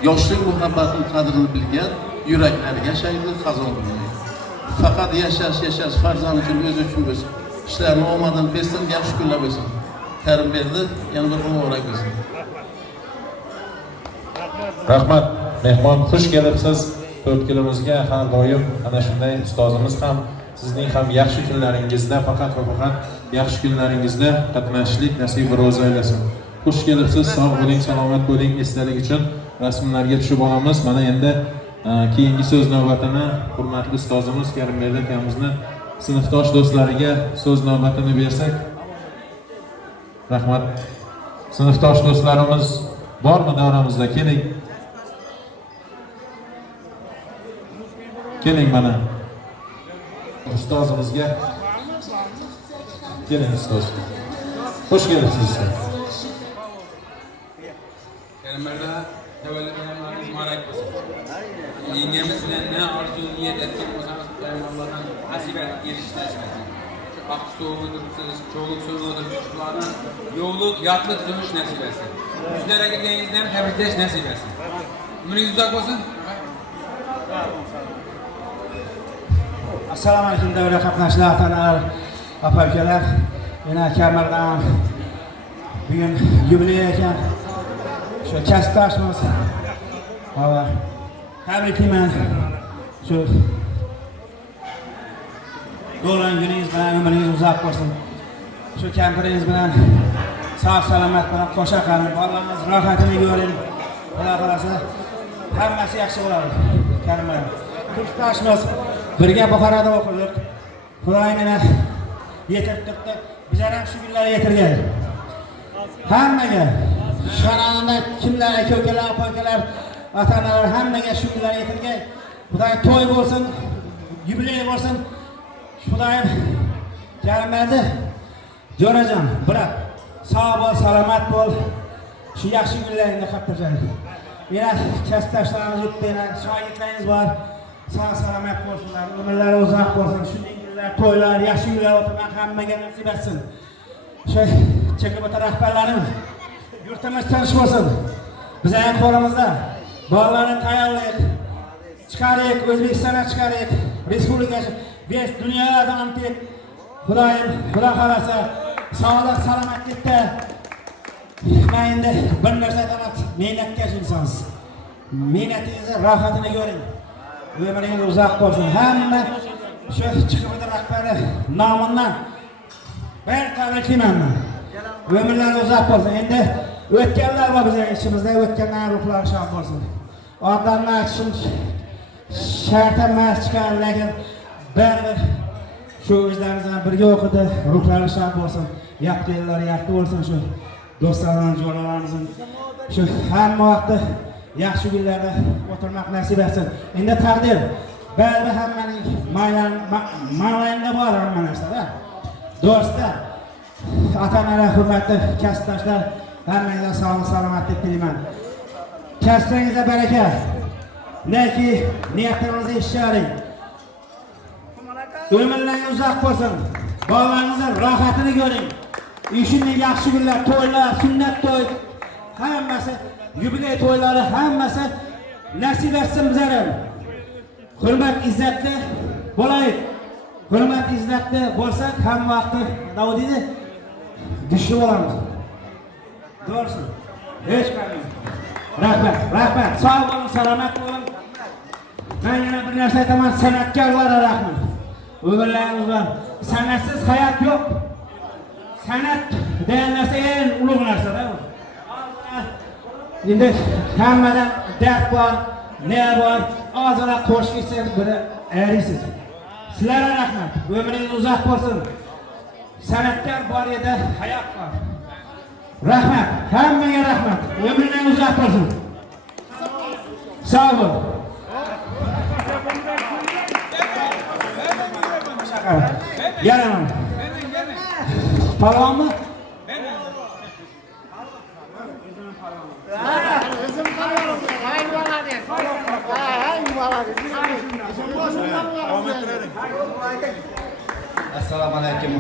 Yoshlik muhabbatning qadrini bilgan yuraklar yashaydi, xazon bo'lmaydi. Faqat yashash farzand uchun, o'zi uchun bo'lsin. Ishlarni omadini bersin, yaxshi kunlar bo'lsin. Karim Berdag yana bir muborak bo'lsin. Rahmat. Mehmon xush kelibsiz. 4 kunimizga har doim ana shunday ustozimiz ham sizning ham yaxshi kunlaringizda, faqat va faqat yaxshi kunlaringizda qatnashishlik nasib ro'z aylasin. Xush kelibsiz, sog' bo'ling, salomat bo'ling. Esdalik uchun rasmlarga tushib olamiz. Mana endi keyingi so'z navbatini hurmatli ustozimiz Karim Berdag akamizni sinfdosh do'stlariga so'z navbatini bersak. Rahmat. Sinfdosh do'stlarimiz bormi davramizda? Keling. Keling mana. Ustozimizga keling ustoz. Xush kelibsiz. Karim Berdag tavalludingiz muborak bo'lsin. Yengamiz bilan ne orzu niyat etgan bo'lsangiz, Allohdan nasib erishishni nasib etsin. Vaqt so'g'ib o'tiribsiz, cho'g'lik so'g'ib o'tiribsiz, shulardan yo'qlik, yotlik turmush nasib etsin. Yuzlarga kelganingizda ham tabriklash nasib etsin. Umringiz uzoq bo'lsin. Assalomu alaykum davra qatnashchilar, aka-ukalar. Meni Kamirdan bugun yubiley ekan. Shu kasbdoshimiz. Hava. Tabriklayman. Shu Do'lan kuningiz bilan umringiz uzoq bo'lsin. Shu kampiringiz bilan sağ salomat bilan qo'sha qolib, Allohimiz rohatini ko'ring. Xudo xolasa hammasi yaxshi bo'ladi. Karim aka. Kursdoshimiz birga Buxoroda o'qidik. Xudoy meni yetirtirdi. Bizlar ham shu kunlar yetirgan. Hammaga shonanda kimlar aka-ukalar, opa-ukalar, ota-onalar hammaga shu kunlar yetirgan. Xudoy to'y bo'lsin, yubiley bo'lsin. Xudoyim Karimlarni jo'rajon, brat, sog' bo'l, salomat bo'l. Shu yaxshi kunlaringda qatnashing. Mena kasbdoshlarimiz o'tdinglar, shogirdlaringiz bor. Sog' salomat bo'lsinlar, umrlari uzoq bo'lsin. Shunday kunlar, to'ylar, yaxshi kunlar o'tib hammaga nasib etsin. Shu CKBT rahbarlarimiz yurtimiz tinch bo'lsin. Bizning qo'limizda bolalarni tayyorlaylik, chiqaraylik, O'zbekistonga chiqaraylik, respublikaga, biz dunyoda antik. Xudoyim, Xudo xolasa sog'lik, salomatlikda endi bir narsa emas, mehnatkash insonsiz. Mehnatingizni rohatini ko'ring. Umringiz uzoq bo'lsin. Hamma shu CKBT rahbari nomidan bir tabriklayman. Umrlari uzoq bo'lsin. Endi o'tganlar bor bizning ichimizda, o'tganlar ruhlari shod bo'lsin. Odamlar aytishim shart emas chiqar, lekin baribir shu o'zlaringizdan birga o'qidi, ruhlari shod bo'lsin. Yaxshi yillar yaxshi bo'lsin shu do'stlardan, jo'ralarimizning shu hamma vaqtda yaxshi kunlarda o'tirmoq nasib etsin. Endi taqdir baribir hammaning ma'noyinda bor hamma narsada. Do'stlar, ota-onalar, hurmatli kasbdoshlar, hammangizga sog' salomatlik tilayman. Kasbingizga baraka. Neki niyatingizni ishlaring. Umrlaringiz uzoq bo'lsin. Bolalaringizning rohatini ko'ring. Shunday yaxshi kunlar, to'ylar, sunnat to'y, hammasi, yubiley to'ylari hammasi nasib etsin bizlarga. Hurmat, izzatli bo'laylik. Hurmat, izzatli bo'lsak, hamma vaqtda Davudiydi güçlü bo'lamiz. Doğrusu. Hech qanday. Rahmat. Sog' bo'lin, salomat bo'lin. Men yana bir narsa aytaman, san'atkorlarga rahmat. Umrlaringiz bor. Sanatsiz hayot yo'q. San'at degan narsa eng ulug' narsa-da. Endi hammadan dard bor, ne bor, ozgina qo'shilsa biri erisiz. Sizlarga rahmat. Umringiz uzoq bo'lsin. San'atkor bor edi, hayot bor. Rahmat, hammaga rahmat. Umringiz uzoq bo'lsin. Sog' bo'l. Gelaman. Palonmi? Assalomu alaykum,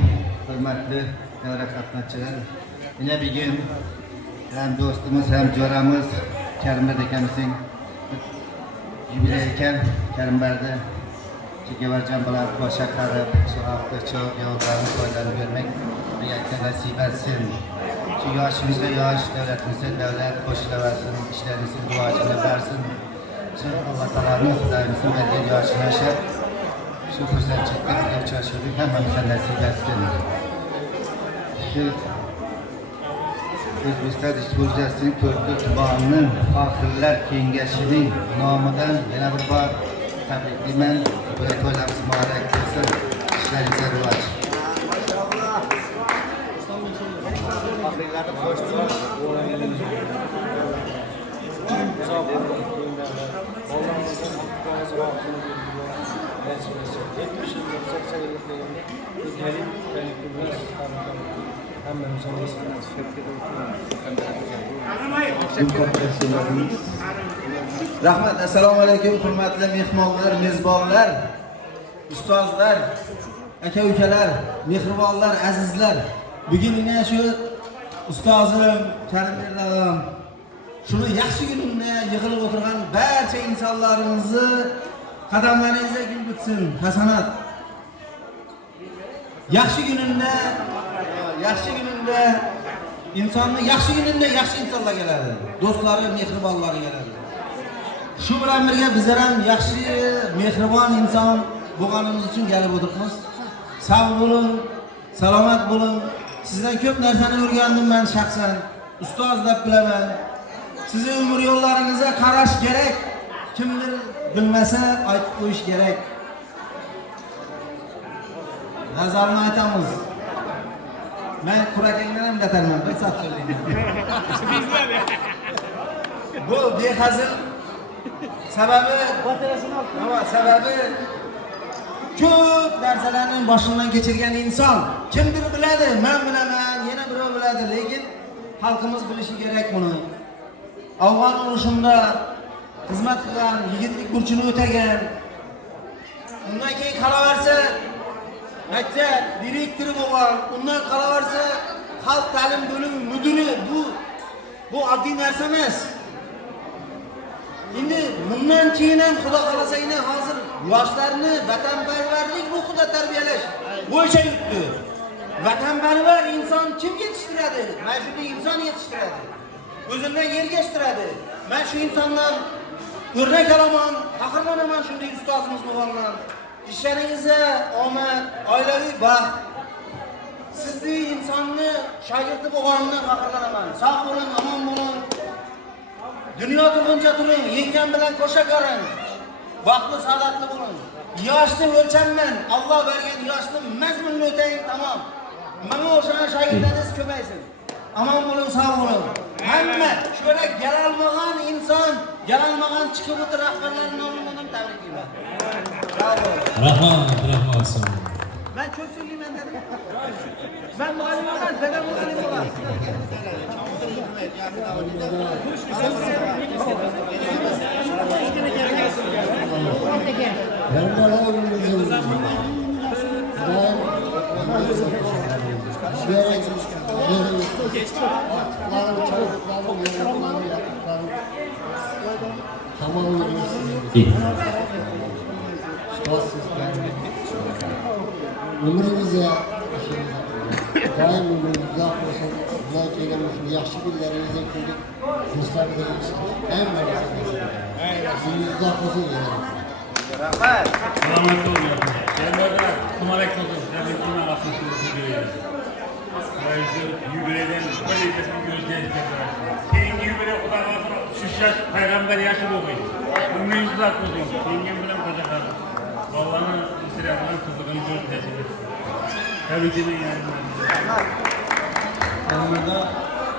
hurmatli davlat qatnashchilar. Yine bir gün hem dostumuz hem jo'ramiz Karim akamizning yubiley ekan, Karim Berdi Chekevarjon bilan boshqa qarab, shu hafta cho'p yo'llarni foydalanib bermek birlikda nasib etsin. Shu yoshimizda yosh, davlatimizda davlat qo'shilaversin, ishlaringizni duochini bersin. Shu Alloh taoloning Xudoyimizning bergan yoshini yashab, shu fursatchilikda birga uchrashuvni hammamizga nasib etsin. O'zbekiston Respublikasining 4 tumanining Faxrlar Kengashining nomidan yana bir bor tabriklayman. To'ylarimiz muborak bo'lsin. Ishlaringizga rivoj. Rahmat, assalomu alaykum, hurmatli mehmonlar, mezbonlar, ustozlar, aka-ukalar, mehribonlar, azizlar. Bugun yana shu ustozim Karim Berdi shuni yaxshi kunimda yig'ilib o'tirgan barcha insonlarimizni qadamlaringizga gul bitsin, hasanat. Yaxshi kunimda insonni yaxshi kunimda yaxshi insonlar keladi. Do'stlari, mehribonlari keladi. Shu bilan birga bizlar ham yaxshi, mehribon inson bo'lganimiz uchun kelib o'tiribmiz. Sog' bo'ling, salomat bo'ling, Sizden ko'p narsani o'rgandim men shaxsan. Ustoz deb bilaman. Sizni umr yo'llaringizga qarash kerak. Kimdir bilmasa aytib qo'yish kerak. Nazarni aytamiz. Men Qurakangdan ham gatarman, bir soat so'rayman. Bu behazil sababi ko'p narsalarning boshidan kechirgan inson. Kimdir biladi, men bilaman, yana birov biladi, lekin xalqimiz bilishi kerak buni. Afg'on urushida xizmat qilgan, yigitlik burchini o'tagan. Undan keyin qaraversa, maktab direktori bo'lgan, undan qaraversa, xalq ta'lim bo'limi mudiri. Bu oddiy narsa emas. Endi bundan keyin ham Xudo xolasa hozir yoshlarni vatanparvarlik ruhida tarbiyalash bo'yicha yuribdi. Vatanparvar inson kim yetishtiradi? Mana shunday inson yetishtiradi. O'zimdan ergashtiradi. Men shu insondan o'rnak olaman, faxrlanaman shunday ustozimiz bo'lgandan. İşleringizde omad, oilaviy baxt. Sizni insonni shogirdi bo'lganimdan faxrlanaman. Sog' bo'ling, omon bo'ling. Dunyo turguncha turing, yengam bilan qo'sha ko'ring. Baxtli, saodatli bo'ling. Yoshni o'lchamman, Alloh bergan yoshni mazmunli o'tang, tamom. Mana o'sha shogirdlaringiz ko'paysin. Omon bo'ling, sog' bo'ling. Hamma shöyle gelolmagan inson, gelolmagan chiqib o'tir rahbarlarning nomidan tabriklayman. Bravo. Rahmat. Ben çok söyleyeyim dedim. Ben muallim olan, dedem muallim olan. Ömrünüzde daim ömrünüz uzak olsun. Bundan kelgan şu yaxshi kunlaringizda kunlik do'stlaringiz ham ömrünüz uzak olsun yani. Rahmat. Selamat olun. Kelmeden kumarek olsun. Tabii ki aslında yübireyden. Yübireyden böyle bir gözlerini tekrar. Keyingi yübirey Xudo xolasa şu yaş peygamber yaşı bo'lmaydi. Ömrünüz uzak olsun. Keyingim bilan qo'shaqar. Vallahi İsrail'den kızıgın görüntüsü. Tabii ki yani. Yanımda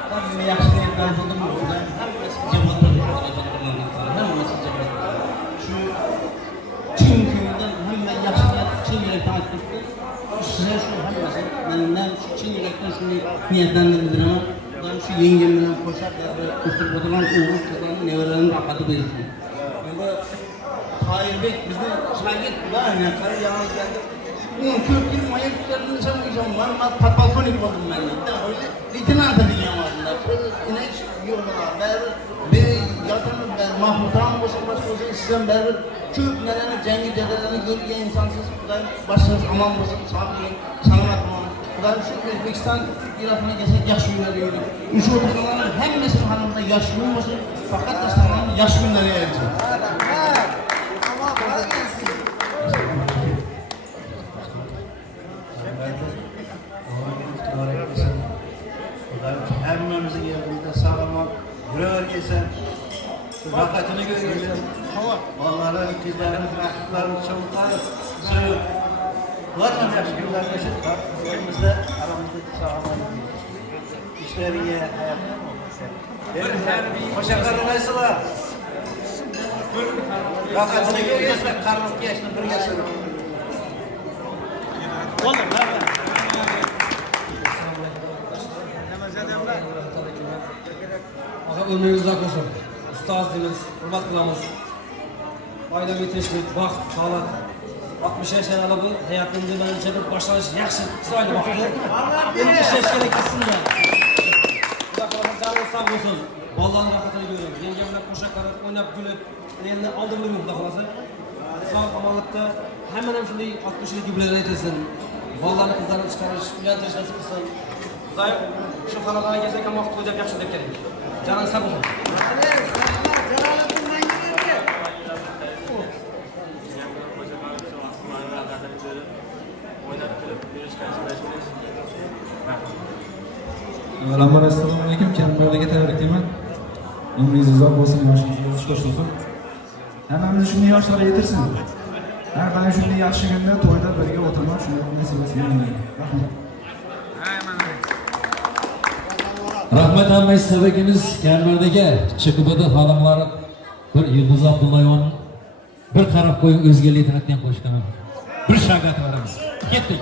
tabii yaxshi niyatlar buldum burada. Hammasi jamoat. Şu chin ko'ngildan hamma yaxshi niyat, chin yurakdan aytibdi. Size şu hammasi mendan şu chin yurakdan shuni niyatlarni bildiraman. Xudo shu yengim bilan qo'shib o'stirib o'tirgan o'g'il qizlarni nevaralarini rahmati bersin. Endi Tayirbek bizni shagird bilan yaqin yanımız geldi. 14 yıl mayın tutarını sanmayacağım. Ben patbalkonik oldum ben. Leytenant diyeceğim aslında. Yine hiç yormalar. Ben yatırım ben Mahmut'tan olsa başka olsa sizden beri çok nelerine cengi cedelerini görüyen insansız. Başınız aman olsun, sağlıklı, selamet olun. Şu Özbekistan tarafına gelsek yaş günleri yürüdük. Üç oturmaların hem nesil hanımda yaş gün olsun. Fakat İstanbul'un yaş günleri gelecek. Hemmimizin yerinde sağlamak, buraya gelsen, rakatını görürsen, onların kızlarımız, rakıtlarımız çabuklarız, sığır. Var mı yaş günler geçip, elimizde aramızdaki sağlamak, işleriye, hoşça karılaysılar. Rakatını görürsen, karnılık yaşını bir yaşını. Oğlum, nerede? Ömrünüz uzak olsun. Ustoz deymiz, hurmat qilamiz. Oilaviy tinchlik, baxt, sog'lik. 60 yaşayalı bu hayatımda bence de başlangıç yaxshi, chiroyli vaqtda. Endi ishlash kerak aslında. Xudo xolasa canınız sog' bo'lsin. Bolalarning rohatini ko'ring. Yengam bilan qo'sha qarab, o'ynab kulib, endi oldin yurib Xudo xolasa. Sog' omonlikda hamma ham shunday 60'lik yubileylar aytilsin. Bolalarni qizlarni chiqarish, uylantirish nasib qilsin. Xudoyim shu xonadonga kelsak ham vaqt o'ylab yaxshi deb keling. Canınız sağ olsun. Oynab kulib, yurishgan Avvalambor assalomu alaykum. Karimberdiga tabriklayman. Umringiz uzoq bo'lsin, yoshingiz xush bo'lsin. Hammamiz shunday yoshlarga yetirsin. Har doim shunday yaxshi kunda to'yda birga o'tirib, shunday nasibasini o'ynaylik. Rahmat. Rahmat hammaysiz sabakimiz Karimberdiga chiqibida xodimlari bir Yulduz Abdullayevon bir qarab qo'yib o'zga leytenantdan qo'shgan. Bir shagrat beramiz. Ketdik.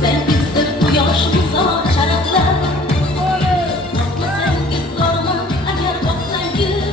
Sen bizdir bu yoshimizor charaqlar. Boqmasangiz zorman agar boqsangiz.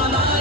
Sütü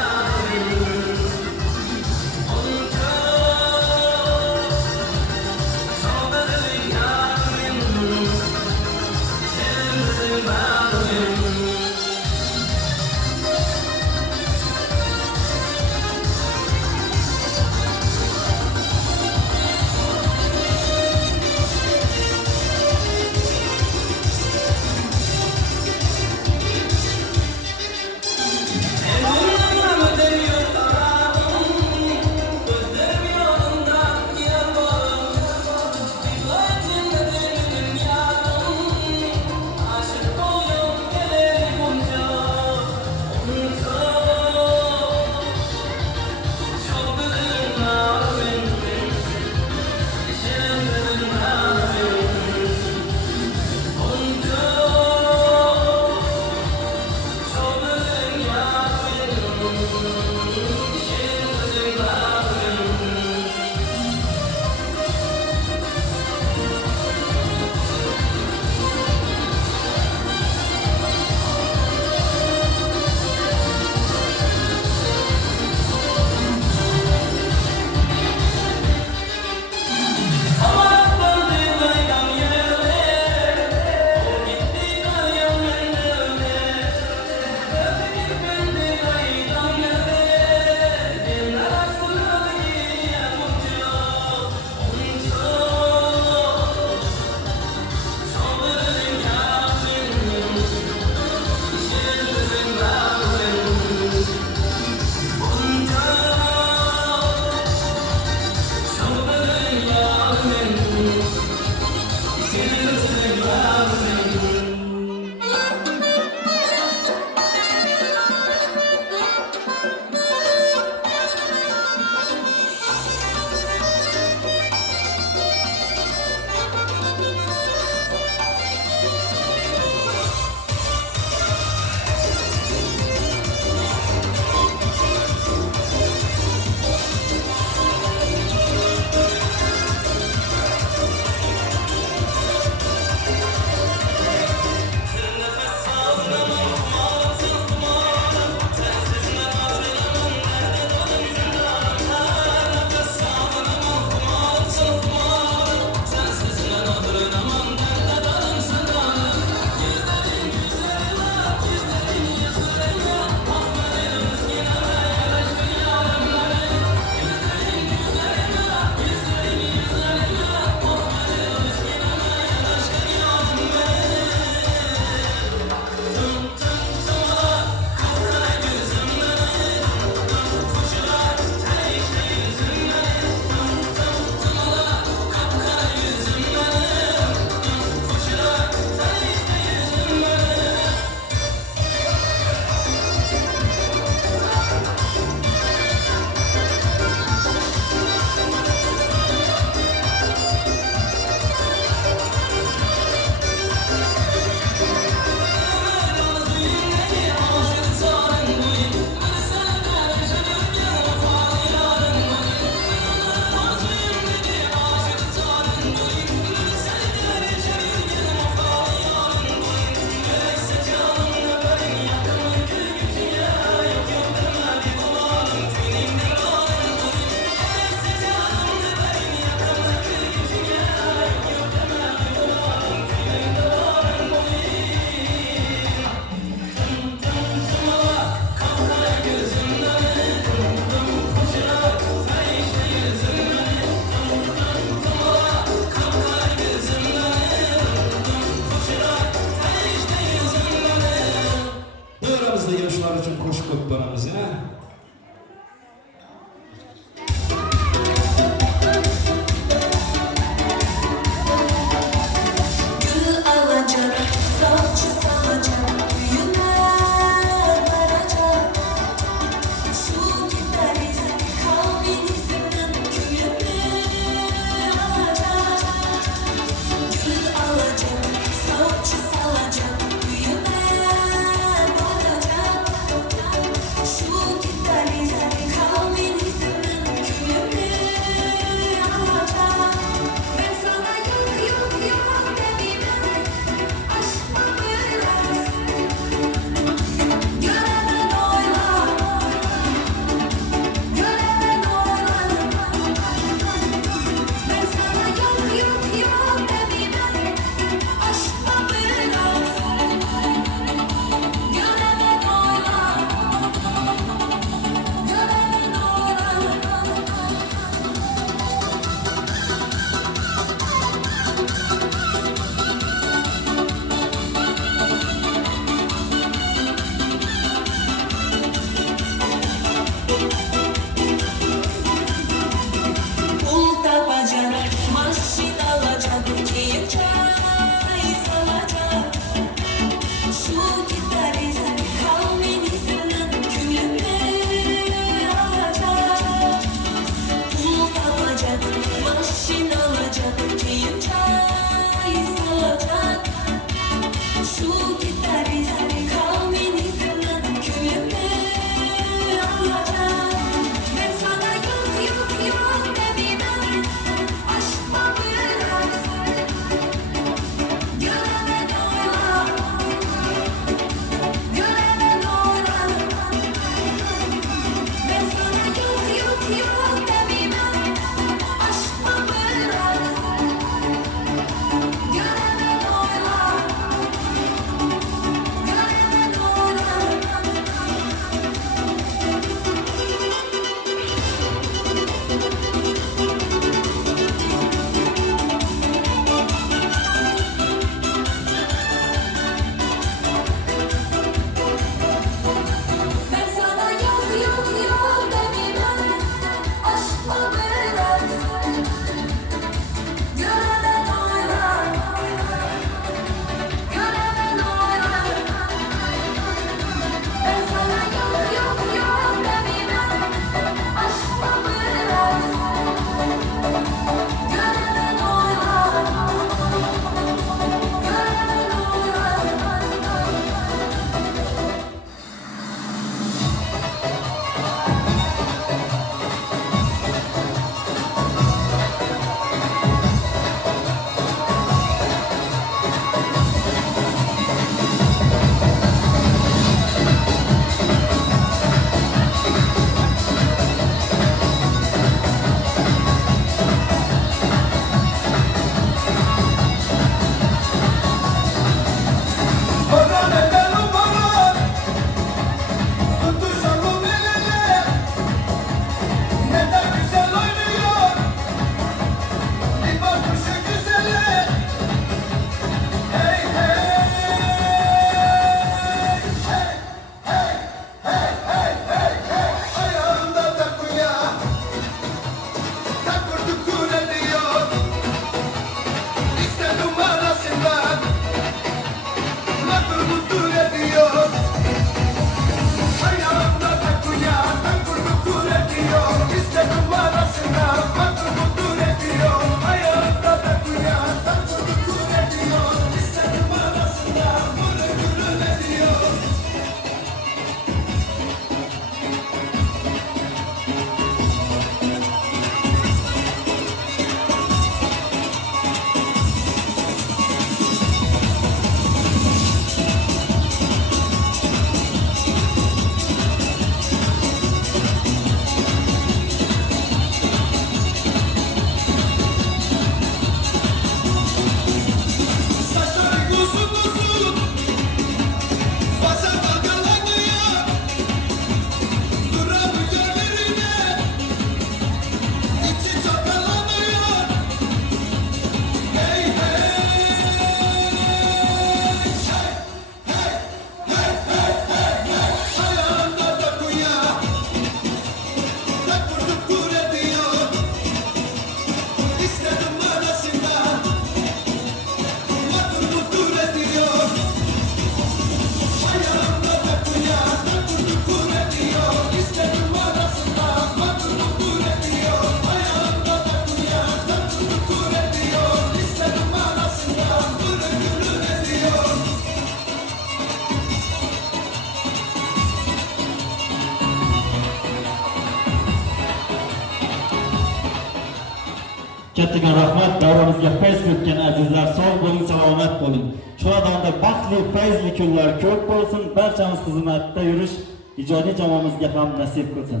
Kattagan rahmat, davramizga fayz o'tgan azizlar, sog' bo'ling, salomat bo'ling. Xonadonda baxtli, fayzli kunlar ko'p bo'lsin. Barchamiz xizmatda yurish ijodiy jamoamizga ham nasib qilsin.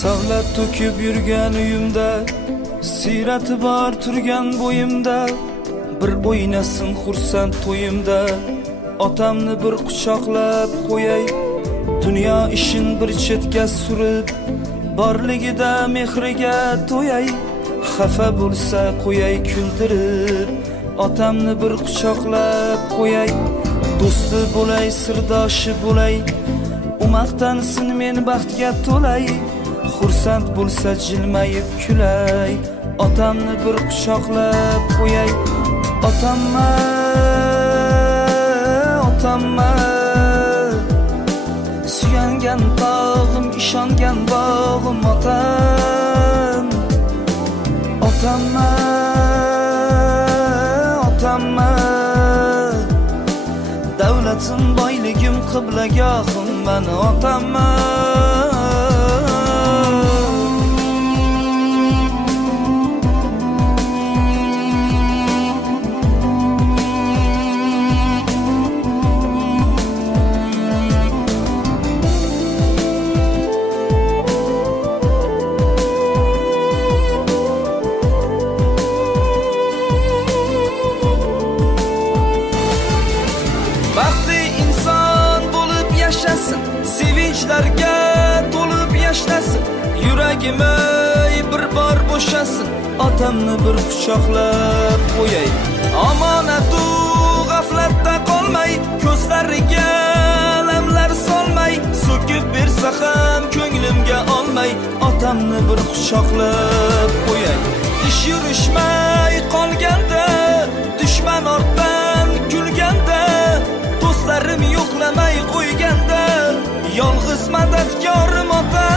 Savlat to'kib yurgan uyimda, siyrati bor turgan bo'yimda, bir o'ynasin xursand to'yimda, otamni bir quchoqlab qo'yay, dunyo ishin bir chetga surib, borligida mehriga to'yay, xafa bo'lsa qo'yay kuldirib, otamni bir quchoqlab qo'yay, do'sti bo'lay, sirdoshi bo'lay, u maqtansin men baxtga to'lay, xursand bo'lsa jilmayib kulay, otamni bir quchoqlab qo'yay, otamma, otamma, suyangan tog'im, ishongan bog'im, otam, otamma, otamma, davlatim, boyligim, qiblagohim, mani otamma. Sevinchlarga to'lib yashnasin, yuragim bir bor bo'shasin, otamni bir quchoqlab qo'yay, omonatu g'aflatda qolmay, ko'zlariga alamlar solmay, so'kib bersa ham ko'nglimga olmay, otamni bir quchoqlab qo'yay, ish yurishmay qolganda, dushman ortdan kulganda, do'stlarim yo'qlamay qo'yganda, yolg'iz madadkorim ota,